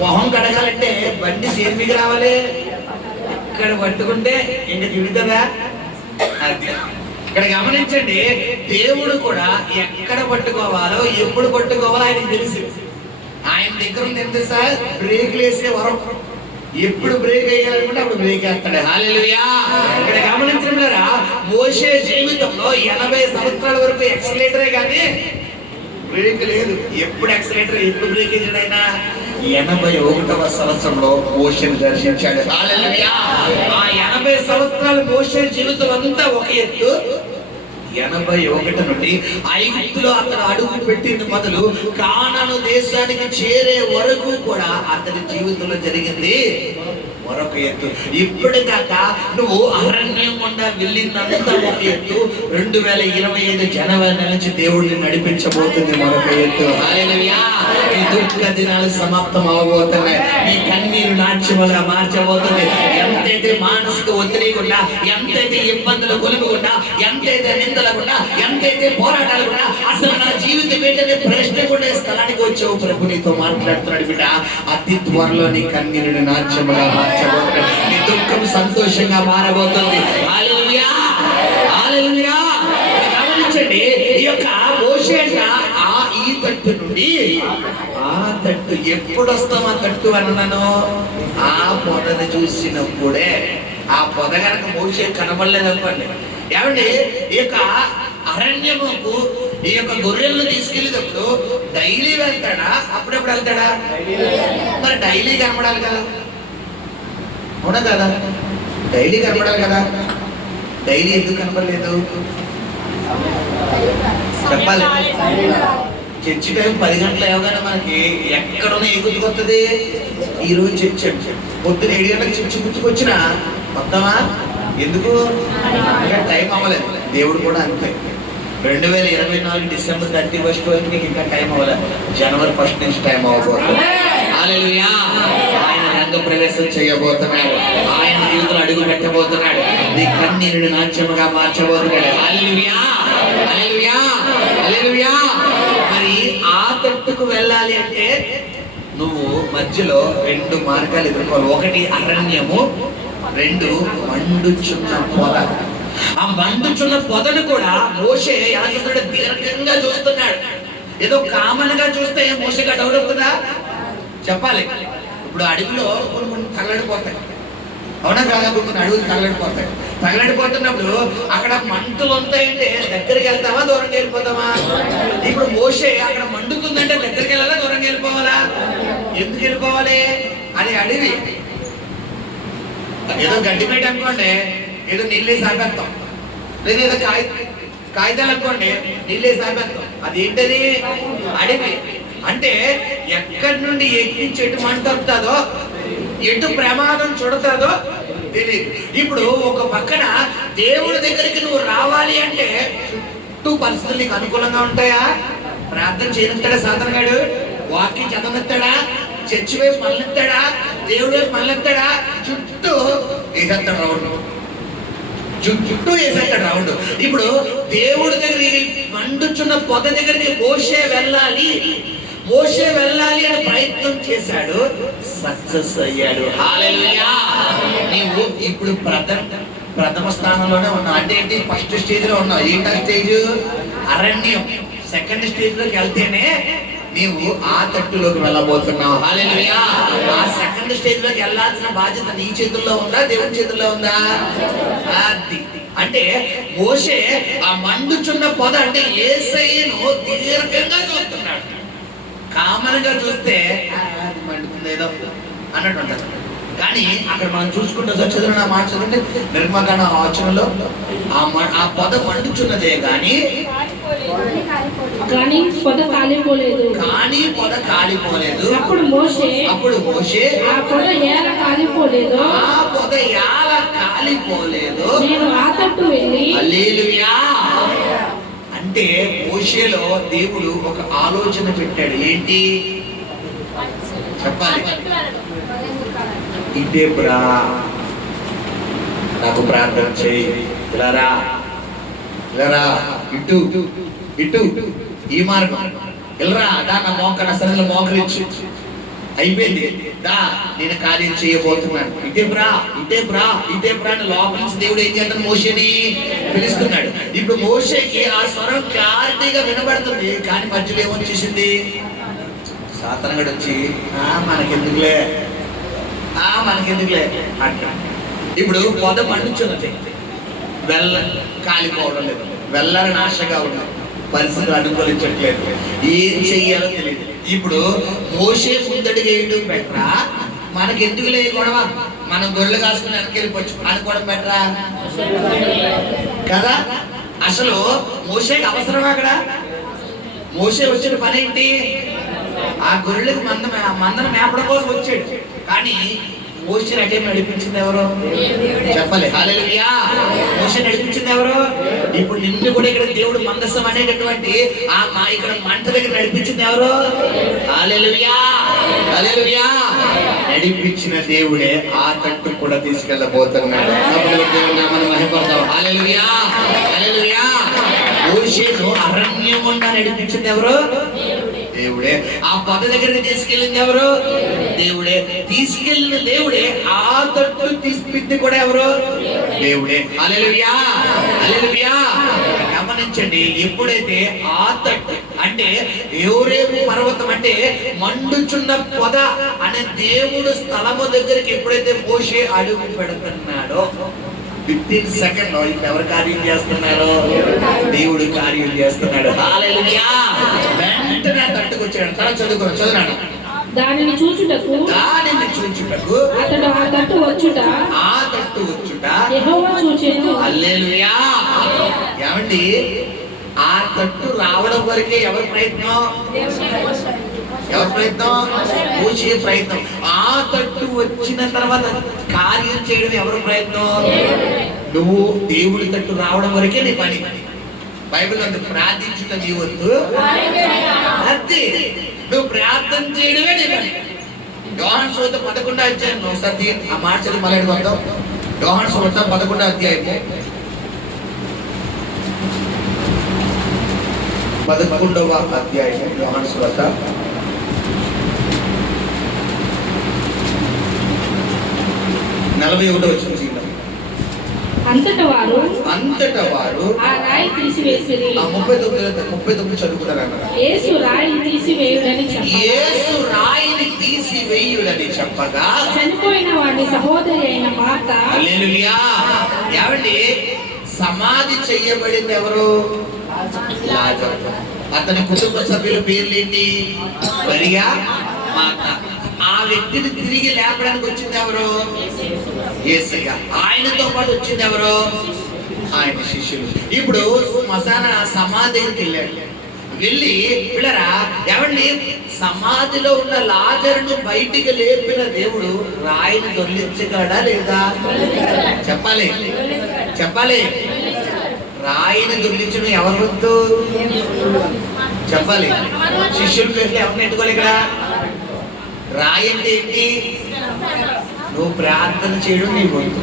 మొహం కడగాలంటే బండి చేతికి రావాలి. ఇక్కడ పట్టుకుంటే ఇంక తిరుగుతుందా? అది ఇక్కడ గమనించండి. దేవుడు కూడా ఎక్కడ పట్టుకోవాలో ఎప్పుడు పట్టుకోవాలో ఆయనకు తెలుసు. ఆయన దగ్గర ఉంది ఎంత సార్? బ్రేకులు వేసే వరం. ఎప్పుడు బ్రేక్ వేయాలనుకుంటే అప్పుడు బ్రేక్ వేస్తాడు. హల్లెలూయా. ఇక్కడ గమనించరా, మోషే జీవితంలో 80 సంవత్సరాల వరకు ఎక్సలేటరే కానీ బ్రేక్ లేదు. ఎప్పుడు ఎక్సలేటర్, ఎప్పుడు బ్రేక్ వేసాడు ఆయన? 81వ సంవత్సరంలో మోషేని దర్శించాడు. హల్లెలూయా. ఆ 80 సంవత్సరాల మోషే జీవితం అంతా ఒక ఎత్తు. 81 నుండి ఐగుప్తులో అతను అడుగు పెట్టింది మొదలు కానాను దేశానికి చేరే వరకు కూడా అతని జీవితంలో జరిగింది మరొక ఎత్తు. ఇప్పటిదాకా నువ్వు అరణ్యం గుండా వెళ్ళిందంతా ఒక ఎత్తు. 2025 జనవరి నుంచి దేవుడిని నడిపించబోతుంది మరొక ఎత్తు. హల్లెలూయా. ఈ దుఃఖ దినాలు సమాప్తం అవబోతున్నాయి. నీ కన్నీరు నాట్యముగా మార్చబోతుంది. ఎంతైతే మానసిక ఒత్తిడి గుండా, ఎంతైతే ఇబ్బందులు కొలుగుండా, ఎంతైతే నిందలు గుండా, ఎంతైతే పోరాటాలు గుండా, అసలు నా జీవితం ఏంటనే ప్రశ్న కూడా స్థలానికి వచ్చావు. ప్రభు నీతో మాట్లాడుతున్నాడు బిడ్డ. అతి త్వరలో నీ కన్నీరుని నాట్యముగా మార్చబోతున్నాడు. నీ దుఃఖం సంతోషంగా మారబోతుంది. హల్లెలూయా. హల్లెలూయా. గమనించండి, ఈ యొక్క మోషే ఈ తట్టు నుండి ఆ తట్టు ఎప్పుడు వస్తాం? ఆ తట్టు అన్నాను, ఆ పొదను చూసినప్పుడే. ఆ పొద కనుక మోషే కనబడలేదు అనుకోండి, ఏమండి ఈ యొక్క అరణ్యముకు ఈ యొక్క గొర్రెలను తీసుకెళ్ళేటప్పుడు డైలీ వెళ్తాడా, అప్పుడప్పుడు వెళ్తాడా? మరి డైలీ కనబడాలి కదా, అవునా కదా? డైలీ కనబడాలి కదా. డైలీ ఎందుకు కనబడలేదు చెప్పాలి? చర్చి టైం 10 గంటలు అవగానే మనకి ఎక్కడున్నా ఏ గుర్తుకొస్తుంది? ఈ రోజు చర్చ్ పొద్దున 7 గంటలకు చర్చి గుర్తుకొచ్చినా మొత్తమా? ఎందుకు? ఇంకా టైం అవ్వలేదు. దేవుడు కూడా అంతే. 2024 డిసెంబర్ 31 వరకు నీకు ఇంకా టైం అవ్వలేదు. జనవరి 1 నుంచి టైం అవ్వబోతుంది. హల్లెలూయా. ఆయన రంగ ప్రవేశం చేయబోతున్నాడు. ఆయన జీవితంలో అడుగు పెట్టబోతున్నాడు. నీ కన్నీరుని నాట్యముగా మార్చబోతున్నాడు. హల్లెలూయా. హల్లెలూయా. హల్లెలూయా. మరి ఆ తట్టుకు వెళ్ళాలి అంటే నువ్వు మధ్యలో 2 మార్గాలు ఎదుర్కోవాలి. ఒకటి అరణ్యము, 2 మండుచున్న పొద. ఆ మండుచున్న పొదను కూడా మోషే ఎలా చూస్తున్నాడు? దీర్ఘంగా చూస్తున్నాడు. ఏదో కామన్ గా చూస్తే మోషేగా డౌట్ అవుతుందా? చెప్పాలి. ఇప్పుడు అడవిలో కొన్ని తగలడిపోతాయి, అవునా కాదా? కొన్ని అడవులు తగలడిపోతాయి. తగలడిపోతున్నప్పుడు అక్కడ మంటలు ఉంటాయంటే దగ్గరికి వెళ్తావా, దూరంగా వెళ్ళిపోతావా? ఇప్పుడు మోషే అక్కడ మండుతుందంటే దగ్గరికి వెళ్ళాలా, దూరంగా వెళ్ళిపోవాలా? ఎందుకు వెళ్ళిపోవాలి? అది అడవి. ఏదో గడ్డిపేట అనుకోండి, ఏదో నీళ్ళేసి ఆపేస్తాం. లేదా ఏదో కాగితాలు అనుకోండి, నీళ్ళేసి ఆపేస్తాం. అది ఏంటది? అడవి. అంటే ఎక్కడి నుండి ఎక్కించి ఎటు మంట వస్తుందో, ఎటు ప్రమాదం చుడతాదో తెలియదు. ఇప్పుడు ఒక పక్కన దేవుడి దగ్గరికి నువ్వు రావాలి అంటే చుట్టూ పరిస్థితులు నీకు అనుకూలంగా ఉంటాయా? ప్రార్థన చేయనిస్తాడా సాధనగాడు? వాక్యం చదవనిస్తాడా? చర్చి వైపు మళ్ళెత్తాడా? దేవుడి వైపు మళ్ళెత్తాడా? చుట్టూ వేసేస్తాడు రౌండ్, చుట్టూ వేసేస్తాడు రౌండ్. ఇప్పుడు దేవుడి దగ్గరికి మండుచున్న పొద దగ్గరికి మోషే వెళ్ళాలి అని ప్రయత్నం చేశాడు, సక్సెస్ అయ్యాడు. హల్లెలూయా. నీవు ఇప్పుడు ప్రథమ స్థానంలోనే ఉన్నావు. అంటే ఏంటి? ఫస్ట్ స్టేజ్ లో ఉన్నావు. ఏంటా స్టేజ్? అరణ్యం. సెకండ్ స్టేజ్ లోకి వెళ్తేనే నీవు ఆ తట్టులోకి వెళ్ళబోతున్నావు. హల్లెలూయా. ఆ సెకండ్ స్టేజ్ లోకి వెళ్ళాల్సిన బాధ్యత నీ చేతుల్లో ఉందా, దేవుని చేతుల్లో ఉందా? అంటే మోషే ఆ మండుచున్న పొద అంటే యేసయ్యను దీర్ఘంగా చూస్తున్నాడు. కామన్ గా చూస్తే మండుతుంది ఏదో అన్నట్టు ఉంటాడు. కానీ అక్కడ మనం చూసుకుంటే చదువుతున్న మాట చదువుతుంటే నిర్మకాండ వచనంలో ఆ పొద మండుచున్నదే కానీ పొద కాలిపోలేదు. అప్పుడు మోషే ఆ పొద ఎలా కాలిపోలేదు, నేను ఆ తట్టు వెళ్ళి. హల్లెలూయా. అంటే మోషేలో దేవుడు ఒక ఆలోచన పెట్టాడు. ఏంటి చెప్పాలి? ఇటే బ్రా, నాకు ప్రార్థన చేయి, ఇలారా ఇటు ఇటు ఈ మార్గం వెళ్ళరా, దా నా మోకన సరళ మోకరించు, అయిపోయింది దా నేను కార్యం చేయబోతున్నాను, ఇటే బ్రా అని లోపల నుంచి దేవుడు ఏం చేస్తాడు? మోషేని పిలుస్తున్నాడు. ఇప్పుడు మోషేకి ఆ స్వరం క్లారిటీగా వినబడుతుంది. కానీ మధ్యలో ఏమొచ్చేసింది? సాతానుగాడు వచ్చి మనకెందుకులే మనకెందుకులే అంట. ఇప్పుడు పొద మండుచున్నది, వెళ్ళ కాలిపోవడం లేదు, వెళ్ళాలని ఆశగా ఉన్నది, పరిస్థితులు అనుకూలించట్లేదు, ఏం చెయ్యాలో తెలియదు. ఇప్పుడు మోషే ముందడుగు వేయడం బెటరా, మనకెందుకులే గొడవ, మనం గొర్రెలు కాసుకుని వెనకెళ్ళిపోవచ్చు అనుకోవడం బెటరా కదా? అసలు మోషేకి అవసరమా అక్కడ? మోషే వచ్చిన పని ఏంటి? ఆ గొర్రెలకు మందను మేపడం కోసం వచ్చాడు. కానీ మోషే అంటే నడిపించింది ఎవరు? చెప్పలే. హల్లెలూయా. మోషే నడిపించింది ఎవరు? ఇప్పుడు నిన్ను కూడా ఇక్కడ దేవుడు మందసం అనేటటువంటి ఇక్కడ మంట దగ్గర నడిపించింది ఎవరు? హల్లెలూయా, హల్లెలూయా. నడిపించిన దేవుడే ఆ తట్టు కూడా తీసుకెళ్ళబోతున్నాడు. మనం మహిమపడతాం. హల్లెలూయా, హల్లెలూయా. మోషేను అరణ్యం గుండా నడిపించింది ఎవరు? దేవుడే. ఆ పొద దగ్గరికి తీసుకెళ్ళింది ఎవరు? దేవుడే. తీసుకెళ్ళిన దేవుడే ఆ తట్టు తీసుకెళ్ళింది కూడా ఎవరు? దేవుడే. హల్లెలూయా, హల్లెలూయా. గమనించండి, ఎప్పుడైతే ఆ తట్టు అంటే ఎవరేపు పర్వతం అంటే మండుచున్న పొద అనే దేవుడు స్థలము దగ్గరికి ఎప్పుడైతే మోషే అడుగు పెడుతున్నాడో 15 సెకండ్ ఎవరు కార్యం చేస్తున్నారు? దేవుడు కార్యం చేస్తున్నాడు. హల్లెలూయా. వెంటనే తట్టుకొచ్చాడు. తల చదువున్నాడు. దానిని చూచుటకు అతడు ఆ తట్టు వచ్చుట యెహోవా చూచెను. హల్లెలూయా. ఏమండి, ఆ తట్టు రావడం వరకే ఎవరి ప్రయత్నం? ఎవరి ప్రయత్నం? మోషే ప్రయత్నం. ఆ తట్టు వచ్చిన తర్వాత కార్యం చేయడం ఎవరి ప్రయత్నం? నువ్వు దేవుడి తట్టు రావడం వరకే నీ పని. బైబిల్ అంత ప్రార్థించుట నీ వద్దు, అంతే. నువ్వు ప్రార్థన చేయడమే నీ పని. యోహాను సువార్త 11వ అధ్యాయం ఒకసారి ఆ మాట చదివి మళ్ళీ వద్దాం. యోహాను సువార్త 11వ అధ్యాయము 11వ అధ్యాయము యోహాను సువార్త 41వ వచనం. అంతట వారు ఆ రాయి తీసివేసిరి. 39 చదువుకున్నారన్నమాట. యేసు రాయిని తీసివేయుడని చెప్పగా చనిపోయిన వాడి సహోదరి అయిన మార్త. హల్లెలూయా. ఏమండి, సమాధి చెయ్యబడింది ఎవరు? లాజరు. అతని కుటుంబ సభ్యుల పేర్లేంటి? మరియా, మార్త. ఆ వ్యక్తిని తిరిగి లేపడానికి వచ్చింది ఎవరు? యేసయ్య. ఆయనతో పాటు వచ్చింది ఎవరు? ఆయన శిష్యులు. ఇప్పుడు శ్మశాన సమాధి దగ్గరికి వెళ్ళాడు. వెళ్ళి పిల్లరా, ఎవరిని? సమాధిలో ఉన్న లాజరును బయటికి లేపిన దేవుడు రాయిని దొర్లించగలడా లేదా? చెప్పాలి, చెప్పాలి. రాయిని దొర్లించడం ఎవరు వద్దు? చెప్పాలి. శిష్యుల పేర్లు ఎవరిని ఎట్టుకోవాలి ఇక్కడ? రాయి అంటే ఏంటి? నువ్వు ప్రార్థన చేయడం నీ వంతు,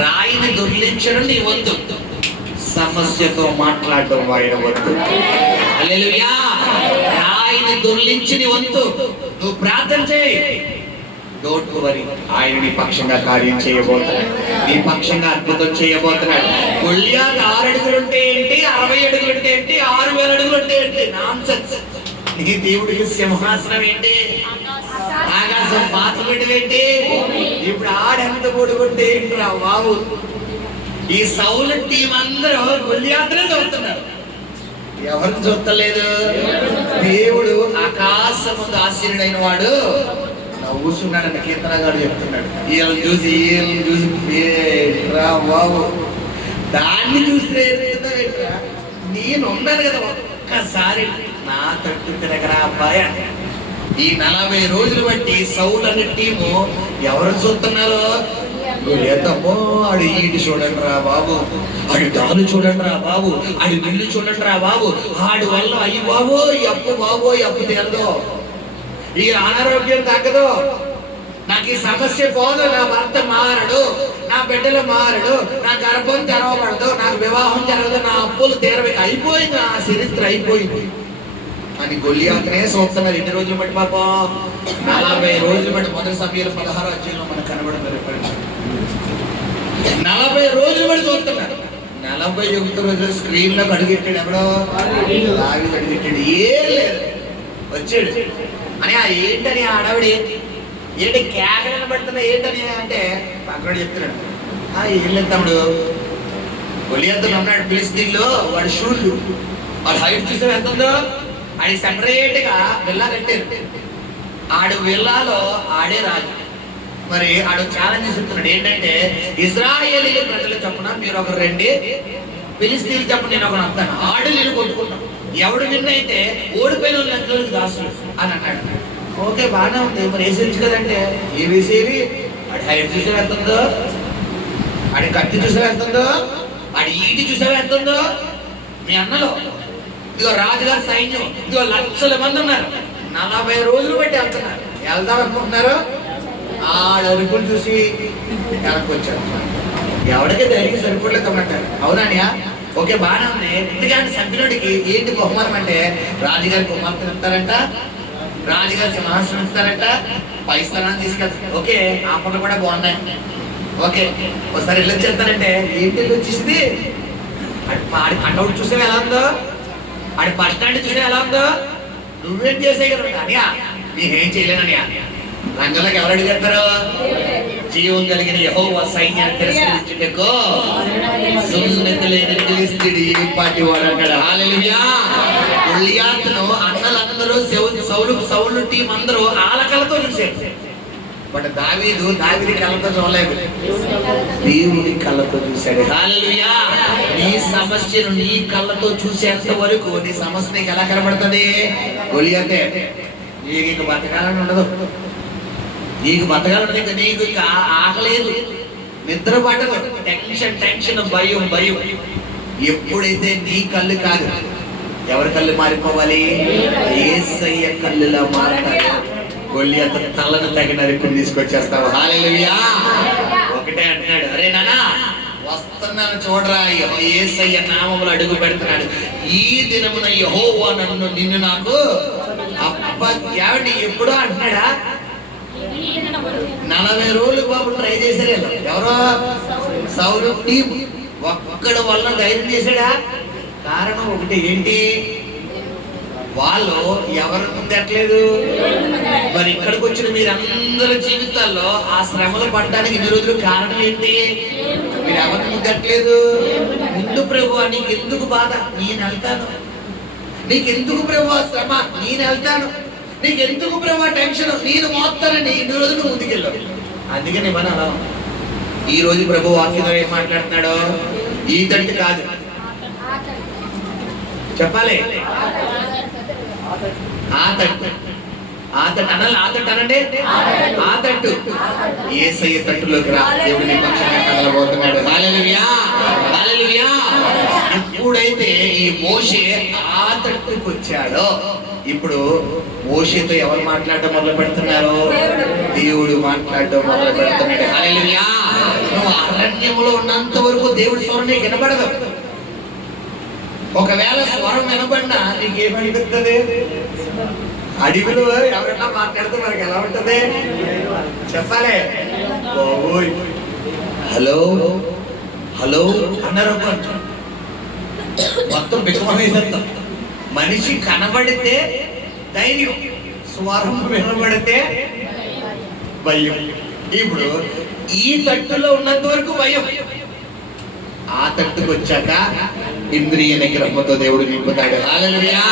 రాయిని దొర్లించడం నీ వంతు, సమస్యతో మాట్లాడడం ఆయన వంతు. హల్లెలూయా. రాయిని దొర్లించి నీ వంతు, నువ్వు ప్రార్థన చేయి. డోంట్ వరీ, ఆయన నీ పక్షంగా కార్యం చేయబోతున్నాడు, నీ పక్షంగా అద్భుతం చేయబోతున్నాడు. గొల్లియాతు 6 అడుగులుంటే ఏంటి, 60 అడుగులుంటే ఏంటి, 6000 అడుగులుంటే ఏంటి? నాన్సెన్స్. నీ దేవుడికి సింహాసనం ఏంటి? ఆకాశం పాతబడి ఏంటి? ఇప్పుడు ఆడెంత పొడుగుంటే ఏంట్రా బాబు? ఈ సౌలు టీం అందరూ గొల్లియాతునే చూస్తున్నారు, ఎవరికి చూస్తలేదు. దేవుడు ఆకాశముందు ఆశీనుడైన వాడు నవ్వుతున్నాడని కీర్తనగాడు చెప్తున్నాడు. వీళ్ళని చూసి ఏంట్రా బాబు, దాన్ని చూస్తే నేను ఉన్నాను కదా, ఒక్కసారి నా తట్టు తిరగరా అబ్బాయి అంటే. ఈ 40 రోజులు బట్టి సౌలు అనే టీము ఎవరు చూస్తున్నారు? లేదమ్మో, ఆడు ఈడు చూడండి రా బాబు, ఆడు దాలు చూడండి రా బాబు, ఆడు నిల్లు చూడండి రా బాబు, ఆడి వల్ల అయ్యి బాబోయ్ అప్పు తీరదు, ఈ అనారోగ్యం తగ్గదు, నాకు ఈ సమస్య పోదు, నా భర్త మారడు, నా బిడ్డలు మారడు, నా గర్భం తెరవబడదు, నాకు వివాహం జరగదు, నా అప్పులు తీరవేక, అయిపోయింది, నా చరిత్ర అయిపోయింది అని గొల్లియాతునే చూస్తున్నారు. 2 రోజులు బట్టి పాపం 40 రోజులు బట్టి. మొదటి సమయంలో 16వ అధ్యాయంలో మనకు కనబడుతుంది. 40 రోజులు బట్టి చూస్తున్నారు. 41వ రోజు స్క్రీన్ లో అడుగెట్టాడు. ఎవడో దావీదు అడుగెట్టాడు. ఏం లేదు, వచ్చాడు అని ఏంటని ఆడవిడ ఏంటి కేకలను పడుతున్నా ఏంటని అంటే పక్కన చెప్తున్నాడు, ఏం లేదు తమ్ముడు, గొలియాతులో ఉన్నాడు ఫిలిస్తీన్లో, వాడి షూలు వాడు హైట్ చూసే ఎంత ఉందో, ఆడికి సెపరేట్ గా విల్లా కట్టారు, ఆడు విల్లాలో ఆడే రాజు. మరి ఆడు ఛాలెంజ్ ఇస్తున్నాడు ఏంటంటే, ఇజ్రాయేలీ ప్రజలు చొప్పున మీరు ఒకరు రండి, ఫిలిస్తీన్లు చొప్పున నేను ఒకరు వస్తాను, ఆడు నేను కొట్టుకుంటాం, ఎవడు విన్ అయితే ఓడిపోయిన వాళ్ళకి దాసులు అని అన్నాడు. ఓకే బాగానే ఉంది, మరి వేసేయచ్చు కదంటే ఏ వేసేది, ఆడి హైట్ చూసే ఎంత ఉందో, ఆడి కత్తి చూసే ఎంత ఉందో, ఆడి ఈటి చూసావా ఎంత ఉందో, మీ అన్నలో ఇదిగో రాజుగారి సైన్యం ఇదిగో లక్షల మంది ఉన్నారు, 40 రోజులు బట్టి వెళ్తున్నారు, వెళ్దాం అనుకుంటున్నారు, ఆడ అరుపులు చూసి వెనక్కి వచ్చారు. ఎవడికి ధైర్యం సరిపోలేదు అన్నట్టారు. అవునానియా? ఓకే బాగానే ఉంది. ఎందుకంటే సభ్యుడికి ఏంటి బహుమానం అంటే, రాజుగారి కుమార్తెను ఇస్తారంట, రాజుగారి సింహాసనం ఇస్తారంట, పై స్థలాన్ని తీసుకెళ్తారు. ఓకే ఆ పనులు కూడా బాగున్నాయి. ఓకే ఒకసారి ఇల్లు వచ్చేస్తానంటే ఏంటి ఇల్లు వచ్చేసింది, ఆడి కట్అవుట్ చూసే ఎలా ఉందో, ఆడి బస్ స్టాండ్ చూసే ఎలా ఉందో, నువ్వేం చేసే కదా అనియా, నీకేం చేయలేననియా. రంగంలోకి ఎవరు అడిగేస్తారు, జీవం కలిగిన యెహోవా సైన్యాన్ని తిరస్కరించుటకు సున్నతి లేని ఫిలిష్తీయుడు ఏ పాటి వాడు అన్నాడు. హల్లెలూయా. గొలియాతును అన్నలందరూ సౌలు టీం అందరూ ఆలకలతో చూశారు. బట్ దావీదు కళ్ళతో చూడలేదు, దేవుడి కళ్ళతో చూశాడు. హల్లెలూయా. నీ సమస్యను నీ కళ్ళతో చూసేంత వరకు నీ సమస్య నీకు ఎలా కనబడుతుంది? గొలియాతే నీకు ఇంక బతకాలని ఉండదు, నీకు బతకాలని ఇంకా నీకు ఇంకా ఆకలేదు, నిద్ర పట్టదు, టెన్షన్ భయం. ఎప్పుడైతే నీ కళ్ళు కాదు, ఎవరి కళ్ళు మారిపోవాలి? యేసయ్య కళ్ళులా మారతాయి. గొలియాతు తలను తగినరికి తీసుకొచ్చేస్తావు. హల్లెలూయా. ఒకటే అంటున్నాడు, అరే నానా వస్తున్నాను చూడరా, యేసయ్య నామములో అడుగు పెడుతున్నాడు, ఈ దినమున యెహోవా నిన్ను నాకు ఎప్పుడో అంటున్నాడా? 40 రోజులు బాబు ట్రై చేశారు. ఎవరో సౌలు టీం ఒక్కడి వల్ల ధైర్యం చేశాడా? కారణం ఒకటి ఏంటి, వాళ్ళు ఎవరి ముందట్లేదు. మరి ఇక్కడికి వచ్చిన మీరందరి జీవితాల్లో ఆ శ్రమలు పడడానికి ఇన్ని రోజులు కారణం ఏంటి? మీరు ఎవరిని ముద్దట్లేదు. ముందు ప్రభు నీకు ఎందుకు బాధ, నేను వెళ్తాను. నీకెందుకు ప్రభు శ్రమ, నేను వెళ్తాను. నీకెందుకు ప్రభు టెన్షన్, నేను మోస్తానండి. ఇన్ని రోజులు ముందుకెళ్ళావు. అందుకని మన ఈ రోజు ప్రభు వాక్యంలో ఏం మాట్లాడుతున్నాడు? ఈ తట్టు కాదు చెప్పాలి, ఆ తట్టు అనాలి. ఆ తట్టు అనండి, ఆ తట్టు యేసయ్య తట్టులోకి రా, దేవుని పక్షంగా కదలబోతున్నాడు. హల్లెలూయా. హల్లెలూయా. ఎప్పుడైతే ఈ మోషే ఆ తట్టుకు వచ్చాడో, ఇప్పుడు మోషేతో ఎవరు మాట్లాడడం మొదలు పెడుతున్నారు? దేవుడు మాట్లాడడం మొదలు పెడుతున్నాడు. హల్లెలూయా. నువ్వు అరణ్యములో ఉన్నంత వరకు దేవుడి స్వరం నీకు వినపడదు. ఒకవేళ స్వరం వినబడినా నీకేమనిపిస్తుంది? అడవిలో ఎవరైనా మాట్లాడితే మనకి ఎలా ఉంటది చెప్పాలి. హలో హలో అన్నారు, మొత్తం బిక్కమేసేస్తాం. మనిషి కనబడితే ధైర్యం, స్వరం వినబడితే భయం. ఇప్పుడు ఈ తట్టులో ఉన్నంత వరకు భయం, ఆ తట్టుకు వచ్చాక ఇంద్రియ నిగ్రహంతో దేవుడు నింపుతాడు. హల్లెలూయా.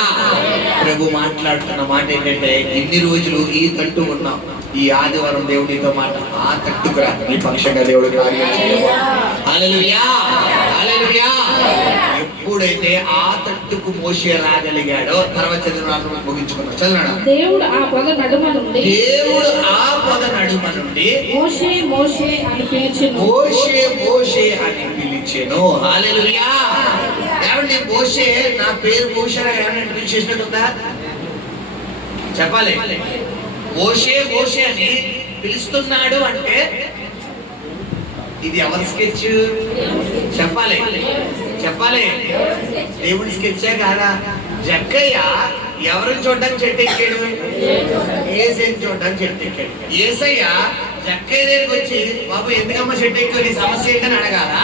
ప్రభు మాట్లాడుతున్న మాట ఏంటంటే, ఇన్ని రోజులు ఈ తట్టు ఉన్నాం, ఈ ఆదివారం దేవుడితో మాట ఆ తట్టుకు రా, నీ పక్షంగా దేవుడు కార్యం చేయాలి. హల్లెలూయా. హల్లెలూయా. ఎప్పుడైతే ఆ తట్టుకు మోషే రాగలిగాడో, తర్వాత చదివిన ముగించుకున్నాం. చదివినా, దేవుడు ఆ పొద నడుమ నుండి మోషే మోషే అని పిలిచెను. మోషే అని పిలిచెను. హల్లెలూయా. ఏమండి, మోషే నా పేరు మోషేగా ఏమన్నా పిలిచేసినట్టుందా? చెప్పాలి. మోషే అని పిలుస్తున్నాడు అంటే ఇది ఎవరి స్కెచ్? చెప్పాలి. దేవుడి స్కెచ్చే కాదా? జక్కయ్య ఎవరిని చూడడానికి చెట్టు ఎక్కాడు? ఏసైని చూడడానికి చెట్టు ఎక్కాడు. ఏసయ్య జక్కయ్య దగ్గరికి వచ్చి, బాబు ఎందుకమ్మా చెట్టు ఎక్కువ, నీ సమస్య ఏంటని అడగాల?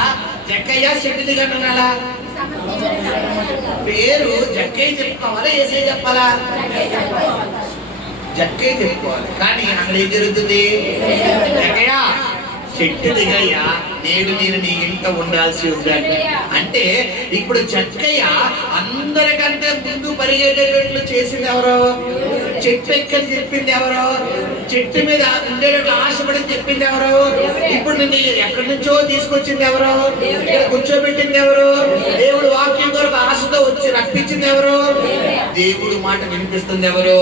జక్కయ్య చెట్టు దిగన్నాడా? పేరు జక్కయ్య చెప్పుకోవాలా, ఏసయ్య చెప్పాలా? జక్కే చెప్పుకోవాలి. కానీ అక్కడ ఏం జరుగుతుంది? జక్కయ్యా చెట్టు దిగయ్యా, నేడు నేను నీ ఇంట ఉండాల్సి ఉందండి. అంటే ఇప్పుడు జక్కయ్య అందరికంటే ముందు పరిగెట్టేటట్లు చేసింది ఎవరో? చెట్టు ఎక్కని చెప్పింది ఎవరో? చెట్టు మీద ఉండేటట్లు ఆశపడి చెప్పింది ఎవరో? ఇప్పుడు నిన్ను ఎక్కడి నుంచో తీసుకొచ్చింది ఎవరో? ఇక్కడ కూర్చోబెట్టింది ఎవరు? దేవుడు వాక్యం కొరకు ఆశతో వచ్చి రప్పించింది ఎవరు? దేవుడు మాట వినిపిస్తుంది ఎవరు?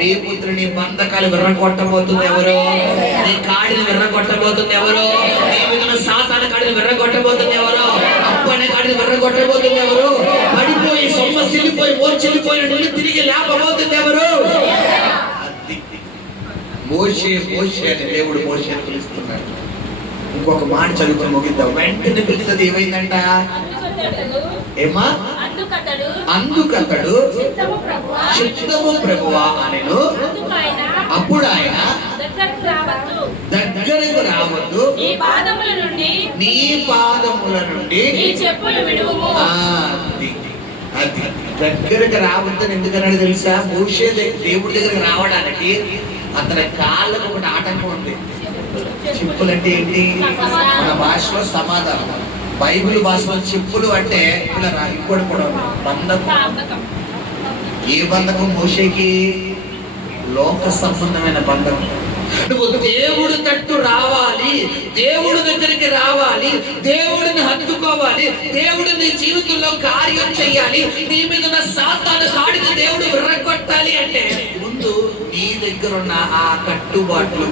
రేపుత్రు నీ బంధకాలు విర్రగొట్టబోతుంది ఎవరు? నీ కాడిని విర్రగొట్టబోతుంది ఎవరు? నీ మీద సాతాన కాడిని విర్రగొట్టబోతుంది ఎవరు? అప్పు అనే కాడిని విర్రగొట్టబోతుంది ఎవరు? పడిపోయి సొమ్మ సిల్లిపోయి మోర్చిల్లిపోయిన నుండి తిరిగి లేపబోతుంది ఎవరు? మోషే మోషే అని దేవుడు మోషే అని పిలుస్తున్నాడు. ఇంకొక మాట చదువుకొని ముగిద్దాం. వెంటనే పిలుస్తుంది ఏమైందంట? ఏమా? అందుకతడు చిత్తము ప్రభువా అనెను. అప్పుడు ఆయన దగ్గరకు రావద్దు, నీ పాదముల నుండి అది దగ్గరకు రావద్దని ఎందుకన్నాడు తెలుసా? మోషే దేవుడి దగ్గరకు రావడానికి అతని కాళ్ళకు ఒకటి ఆటంకం ఉంది. చెప్పులు అంటే ఏంటి? మన భాషలో సమాధానం, బైబిల్ భాషలో చెప్పులు అంటే ఇలా ఇంకోటి కూడా బంధకం. ఏ బంధకం? మోషేకి లోక సంబంధమైన బంధకం. నువ్వు దేవుడి తట్టు రావాలి, దేవుడి దగ్గరికి రావాలి, దేవుడిని హత్తుకోవాలి, దేవుడు నీ జీవితంలో కార్యం చెయ్యాలి, నీ మీద ఉన్న సాతాను కాడికి దేవుడు విర్రగొట్టాలి అంటే ముందు నీ దగ్గర ఉన్న ఆ కట్టుబాట్లు,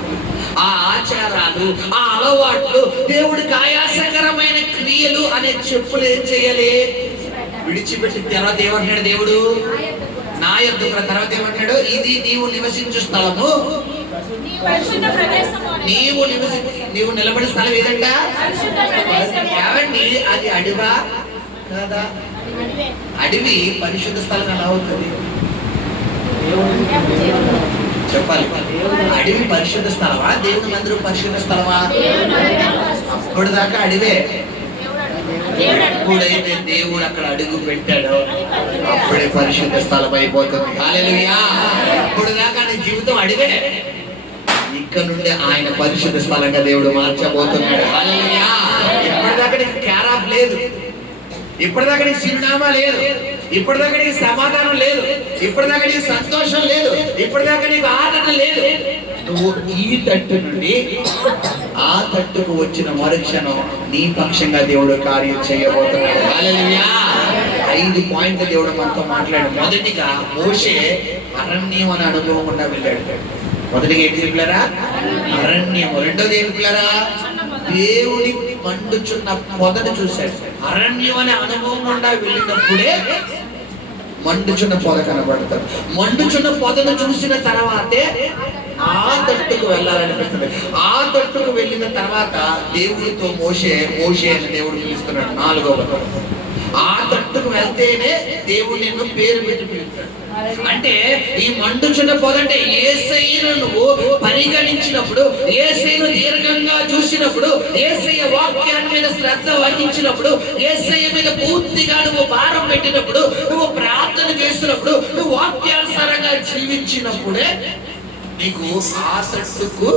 ఆ ఆచారాలు, ఆ అలవాట్లు, దేవుడికి ఆయాసకరమైన క్రియలు అనే చెప్పులు ఏం చేయాలి? విడిచిపెట్టి తర్వాత ఏమంటాడు దేవుడు? నా యొద్దకు రా. తర్వాత ఏమంటాడు? ఇది నీవు నివసించు స్థలము, నీవు నిలబడే స్థలం ఏదంట? ఏమండి అది అడివా కాదా? అడవి పరిశుద్ధ స్థలం ఎలా అవుతుంది చెప్పాలి? అడవి పరిశుద్ధ స్థలమా? దేవుని మందిరం పరిశుద్ధ స్థలమా? అప్పుడు దాకా అడివే. ఎప్పుడైతే దేవుడు అక్కడ అడుగు పెట్టాడో అప్పుడే పరిశుద్ధ స్థలం అయిపోతుంది. హల్లెలూయా. ఇప్పుడు దాకా నీ జీవితం అడివే, ఇక్కడ నుండి ఆయన పరిశుద్ధ స్థలంగా దేవుడు మార్చబోతున్నాడు. హల్లెలూయా. ఇప్పటిదాకా నీకు క్యారాఫ్ లేదు, ఇప్పటిదాకా నీకు చిరునామా లేదు, ఇప్పటిదాకా నీకు సమాధానం లేదు, ఇప్పటిదాకా నీకు సంతోషం లేదు, ఇప్పటిదాకా నీకు ఆదరణ లేదు. నువ్వు ఈ తట్టు నుండి ఆ తట్టుకు వచ్చిన మరుక్షణం నీ పక్షంగా దేవుడు కార్యం చేయబోతున్నాడు. హల్లెలూయా. 5 పాయింట్లు దేవుడు మనతో మాట్లాడు. మొదటిగా మోషే అరణ్యం అనే అనుభవం గుండా వెళ్ళాడు. మొదటిగా ఏంటి చెప్పారా? అరణ్యం. రెండోది ఏం చెప్పారా? దేవుడి మండుచున్న పొదను చూశాడు. అరణ్యం అనే అనుభవం గుండా వెళ్ళినప్పుడే మండుచున్న పొద కనబడతాడు. మండుచున్న పొదను చూసిన తర్వాతే ఆ తట్టుకు వెళ్ళాలనిపిస్తుంది. ఆ తట్టుకు వెళ్ళిన తర్వాత దేవుడితో మోషే మోషే అని దేవుడు పిలుస్తున్నాడు. 4వ ఆ తట్టుకు వెళ్తేనే దేవుడు నిన్ను పేరు పెట్టి పిలుస్తాడు. అంటే ఈ మండుచున్న పొద అంటే యేసయ్యను నువ్వు పరిగణించినప్పుడు, యేసయ్యను దీర్ఘంగా చూసినప్పుడు, యేసయ్య వాక్యాన్ని మీద శ్రద్ధ వహించినప్పుడు, యేసయ్య మీద పూర్తిగా నువ్వు భారం పెట్టినప్పుడు, నువ్వు ప్రార్థన చేసినప్పుడు, నువ్వు వాక్యానుసారంగా జీవించినప్పుడే నీకు ఆ తట్టుకు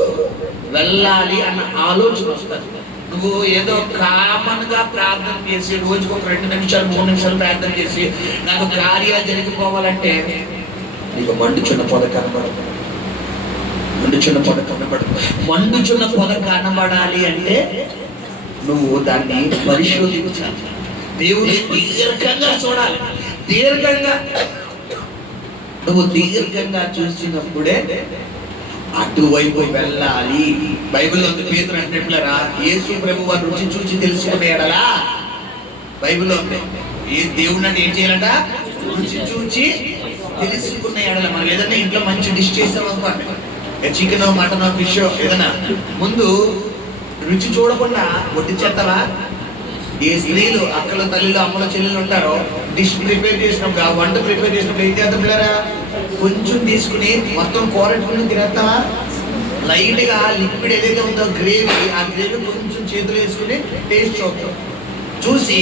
వెళ్ళాలి అన్న ఆలోచన వస్తుంది. నువ్వు ఏదో కామన్ గా ప్రార్థన చేసి రోజుకు ఒక 2 నిమిషాలు 3 నిమిషాలు ప్రార్థన చేసి నాకు కార్యాలు జరిగిపోవాలంటే నీకు మండుచున్న పొద కనబడదు. మండుచున్న పొద కనబడదు. మండుచున్న పొద కనబడాలి అంటే నువ్వు దాన్ని పరిశోధించాలి. దేవుని దీర్ఘంగా చూడాలి. దీర్ఘంగా నువ్వు దీర్ఘంగా చూసినప్పుడే అటువైపు వెళ్ళాలి. బైబిల్లో పేతురు అంటున్నారా, యేసు ప్రభు వారు రుచి చూసి తెలుసుకునేడలా బైబిల్లో ఉంది. ఏ దేవుడు అంటే ఏం చేయాలంట? రుచి చూచి తెలుసుకునేడల. మనం ఏదైనా ఇంట్లో మంచి డిష్ చేసాం అనుకోండి, చికెన్ మటన్ ఫిష్ ఏదైనా, ముందు రుచి చూడకుండా వడ్డించేస్తావా? ఏ స్త్రీలు అక్కల తల్లిలో అమ్మల చెల్లెలు ఉంటారో డిష్ ప్రిపేర్ చేసినప్పుడు, ఆ వంట ప్రిపేర్ చేసినప్పుడు ఏం చేద్దాం పిల్లరా? కొంచెం తీసుకుని మొత్తం కూరట్టుకుని తినేస్తావా? లైట్ గా లిక్విడ్ ఏదైతే ఉందో గ్రేవీ, ఆ గ్రేవీ కొంచెం చేతులు వేసుకుని టేస్ట్ చూద్దాం. చూసి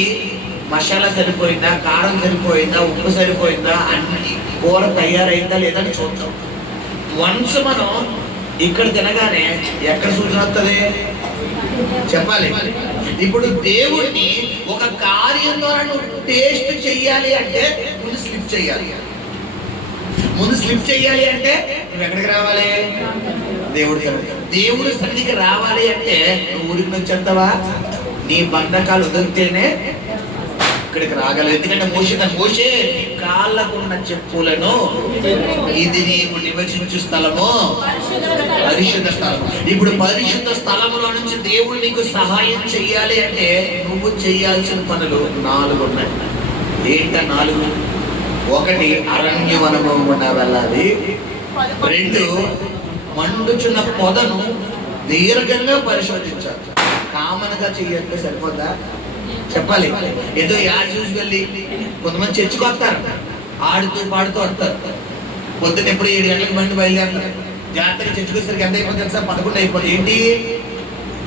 మసాలా సరిపోయిందా, కారం సరిపోయిందా, ఉప్పు సరిపోయిందా, అన్ని కూర తయారైందా లేదా అని చూద్దాం. వన్స్ మనం ఇక్కడ తినగానే ఎక్కడ సూచన వస్తుంది చెప్పాలి. ఇప్పుడు దేవుడిని ఒక కార్యం ద్వారా నువ్వు టేస్ట్ చెయ్యాలి అంటే ముందు స్లిప్ చెయ్యాలి. ముందు స్లిప్ చెయ్యాలి అంటే నువ్వు ఎక్కడికి రావాలి? దేవుడి సన్నిధికి రావాలి అంటే నువ్వు ఊరికి నుంచి వెళ్తావా? నీ బంధకాలు వదిలితేనే ఇక్కడికి రాగలవు. ఎందుకంటే మోసే కాళ్ళకున్న చెప్పులను ఇది నీవు నివసించు స్థలము పరిశుద్ధ స్థలం. ఇప్పుడు పరిశుద్ధ స్థలములో నుంచి దేవుడు నీకు సహాయం చెయ్యాలి అంటే నువ్వు చెయ్యాల్సిన పనులు 4 ఉన్నాయి. ఏంట 4? 1 అరణ్యవనము గుండా వెళ్ళాలి. 2 మండుచున్న పొదను దీర్ఘంగా పరిశోధించాలి. కామన్గా చెయ్యాలంటే సరిపోద్దా? చెప్పాలి. ఏదో యూజువల్లీ కొంతమంది చర్చికి వస్తారు, ఆడుతూ పాడుతూ వస్తారు. పొద్దున్న ఎప్పుడు 7 గంటలకు బండి బయలుదేరుతారు. జాగ్రత్తగా చర్చికి వచ్చేసరికి ఎంత అయిపోతుంది తెలుసా? 11 అయిపోతుంది. ఏంటి?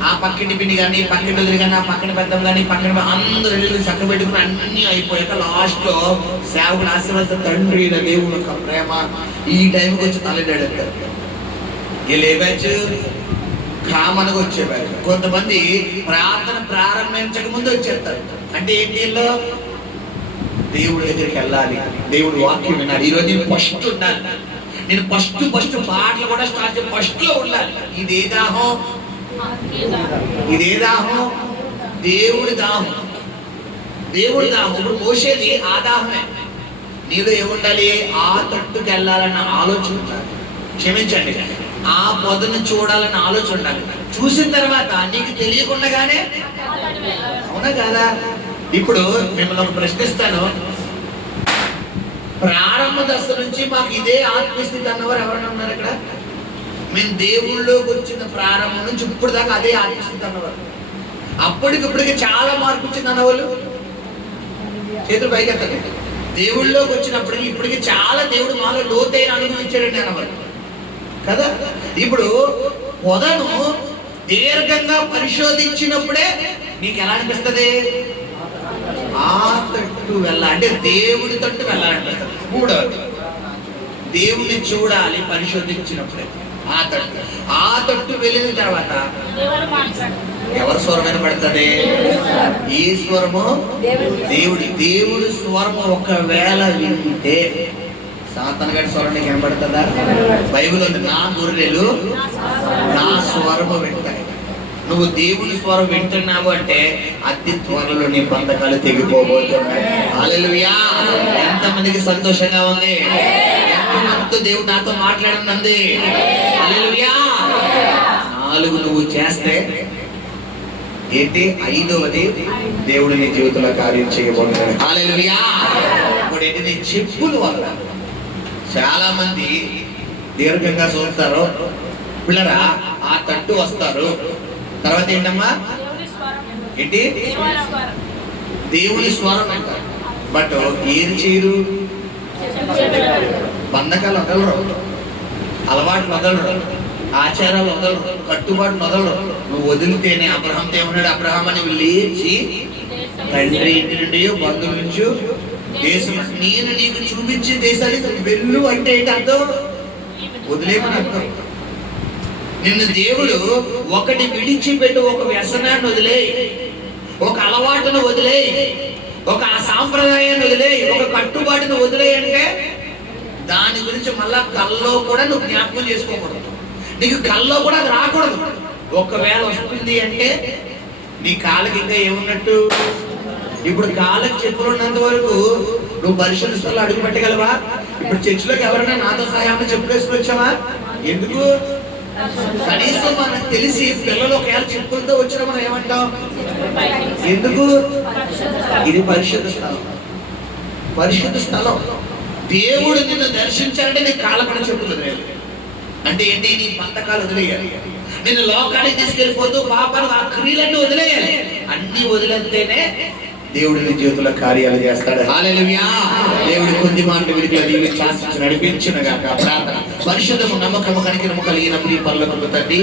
ఆ పక్కింటి పిన్ని కానీ, పక్కింటి వదిలి కానీ, ఆ పక్కన పెద్దం కానీ, పక్కన అందరూ వెళ్ళి చక్క పెట్టుకుని అన్ని అయిపోయాక లాస్ట్ లో సేవకుడు ఆశీర్వాద తండ్రి దేవుడు యొక్క ప్రేమ ఈ టైంకి వచ్చి తలెడాడు అంటారు. వీళ్ళు ఏ బ్యాచ్? కామన్గా వచ్చే బ్యాచ్. కొంతమంది ప్రార్థన ప్రారంభించక ముందు వచ్చేస్తారు. అంటే ఏంటి? దేవుడి దగ్గరికి వెళ్ళాలి, దేవుడి వాక్యం వినాలి. ఈరోజు నేను ఫస్ట్ ఉండాలి, నేను ఫస్ట్ పాటలు కూడా స్టార్ట్ చేసి ఫస్ట్ లో ఉండాలి. ఇదే దాహం, ఇదే దాహం, దేవుడి దాహం, దేవుడి దాహం. ఇప్పుడు మోసేది ఆ దాహమే. నీలో ఏముండాలి? ఆ తట్టుకు వెళ్ళాలన్న ఆలోచన ఉండాలి. క్షమించండి, ఆ పొదను చూడాలన్న ఆలోచన ఉండాలి. చూసిన తర్వాత నీకు తెలియకుండానే, అవునా కాదా? ఇప్పుడు మిమ్మల్ని ప్రశ్నిస్తాను, ప్రారంభ దశ నుంచి మాకు ఇదే ఆత్మస్థితి అన్నవారు ఎవరైనా ఉన్నారు ఇక్కడ? మేము దేవుళ్ళలోకి వచ్చిన ప్రారంభం నుంచి ఇప్పుడు దాకా అదే ఆత్మస్థితి అన్నవారు. అప్పటికిప్పటికి చాలా మార్పు వచ్చింది అన్నవాళ్ళు చేతులు పైకి ఎత్తండి. దేవుళ్ళలోకి వచ్చినప్పటికి ఇప్పటికి చాలా దేవుడు మాలో లోతైన అనుభవించాడండి అన్నవారు కదా. ఇప్పుడు పొదను దీర్ఘంగా పరిశోధించినప్పుడే నీకు ఎలా అనిపిస్తుంది? ఆ తట్టు వెళ్ళాలి అంటే దేవుడి తట్టు వెళ్ళాలనిపిస్తుంది. 3వది దేవుడిని చూడాలి పరిశోధించినప్పుడే. ఆ తట్టు వెళ్ళిన తర్వాత ఎవరి స్వరం వినపడుతుంది? ఈ స్వరము దేవుడి స్వరము ఒకవేళ వింటే సాతాను గారి స్వరం నీకు వినపడుతుందా? బైబిల్ ఉంది, నా గొర్రెలు నా స్వరము వింటాయి. నువ్వు దేవుని స్వరం వింటున్నావు అంటే అతి త్వరలో నీ బంధకాలు తెగిపోబోతున్నాయి. హల్లెలూయా! ఎంతమందికి సంతోషంగా ఉంది? ఎంతమందితో దేవుడు నాతో మాట్లాడుతుంది? హల్లెలూయా! 4 నువ్వు చేస్తే ఏంటి? 5వది దేవుడు నీ జీవితంలో కార్యం చేయబోతున్నాడు. హల్లెలూయా! ఇప్పుడు ఏంటి? నీ చెప్పులు వల్ల చాలా మంది దీర్ఘంగా చూస్తారు. పిల్లరా ఆ తట్టు వస్తారు. తర్వాత ఏంటమ్మా? ఏంటి? దేవుని స్వరం అంటారు. బట్ ఏది చేయరు? బంధకాలు వదలరు, అలవాట్లు వదలరు, ఆచారాలు వదలరు, కట్టుబాటు వదలరు. నువ్వు వదిలితేనే అబ్రహాంతో ఏమన్నాడు? అబ్రహాం అని లేచి తండ్రి ఇంటి నుండి బంధువుల నుంచి దేశం నేను నీకు చూపించే దేశానికి వెళ్ళు అంటే ఏంటి అర్థం? వదిలేమని అర్థం. నిన్ను దేవుడు ఒకటి విడిచిపెట్టు, ఒక వ్యసనాన్ని వదిలేయి, ఒక అలవాటును వదిలేయి, ఒక సాంప్రదాయాన్ని వదిలేయి, ఒక కట్టుబాటును వదిలేయి అంటే దాని గురించి మళ్ళా కల్లో కూడా నువ్వు జ్ఞాపకం చేసుకోకూడదు. నీకు కల్లో కూడా అది రాకూడదు. ఒకవేళ వస్తుంది అంటే నీ కాళ్ళకి ఇంకా ఏమున్నట్టు? ఇప్పుడు కాళ్ళకి చెప్పులు ఉన్నంత వరకు నువ్వు పరిశుద్ధ స్థలంలో అడుగు పెట్టగలవా? ఇప్పుడు చర్చిలోకి ఎవరైనా నాతో సహాయం చెప్పులు వేసుకుని వచ్చావా? ఎందుకు? కనీసం మనకు తెలిసి పిల్లలు ఒకవేళ చెప్పులతో వచ్చినా మనం ఏమంటాం? ఎందుకు? ఇది పరిశుద్ధ స్థలం. పరిశుద్ధ స్థలం. దేవుడు నిన్ను దర్శించాలంటే నీ కాళ్ళ పైన చెప్పులు వదిలేయాలి. అంటే ఏంటి? నీ బంధకాలు వదిలేయాలి. నిన్ను లోకానికి తీసుకెళ్ళిపోతూ పాపాలు ఆ క్రియలన్నీ వదిలేయాలి. అన్ని వదిలేస్తేనే దేవుడు నీ జీవితంలో కార్యాలు చేస్తాడు. హల్లెలూయా! దేవుడి కొద్ది మాటలు విడిగా నీవు శాసించి నడిపించును గాక. ప్రార్థన. పరిశుద్ధము నమ్మకము కనికరము కలిగిన ప్రియ పరలోకపు తండ్రి,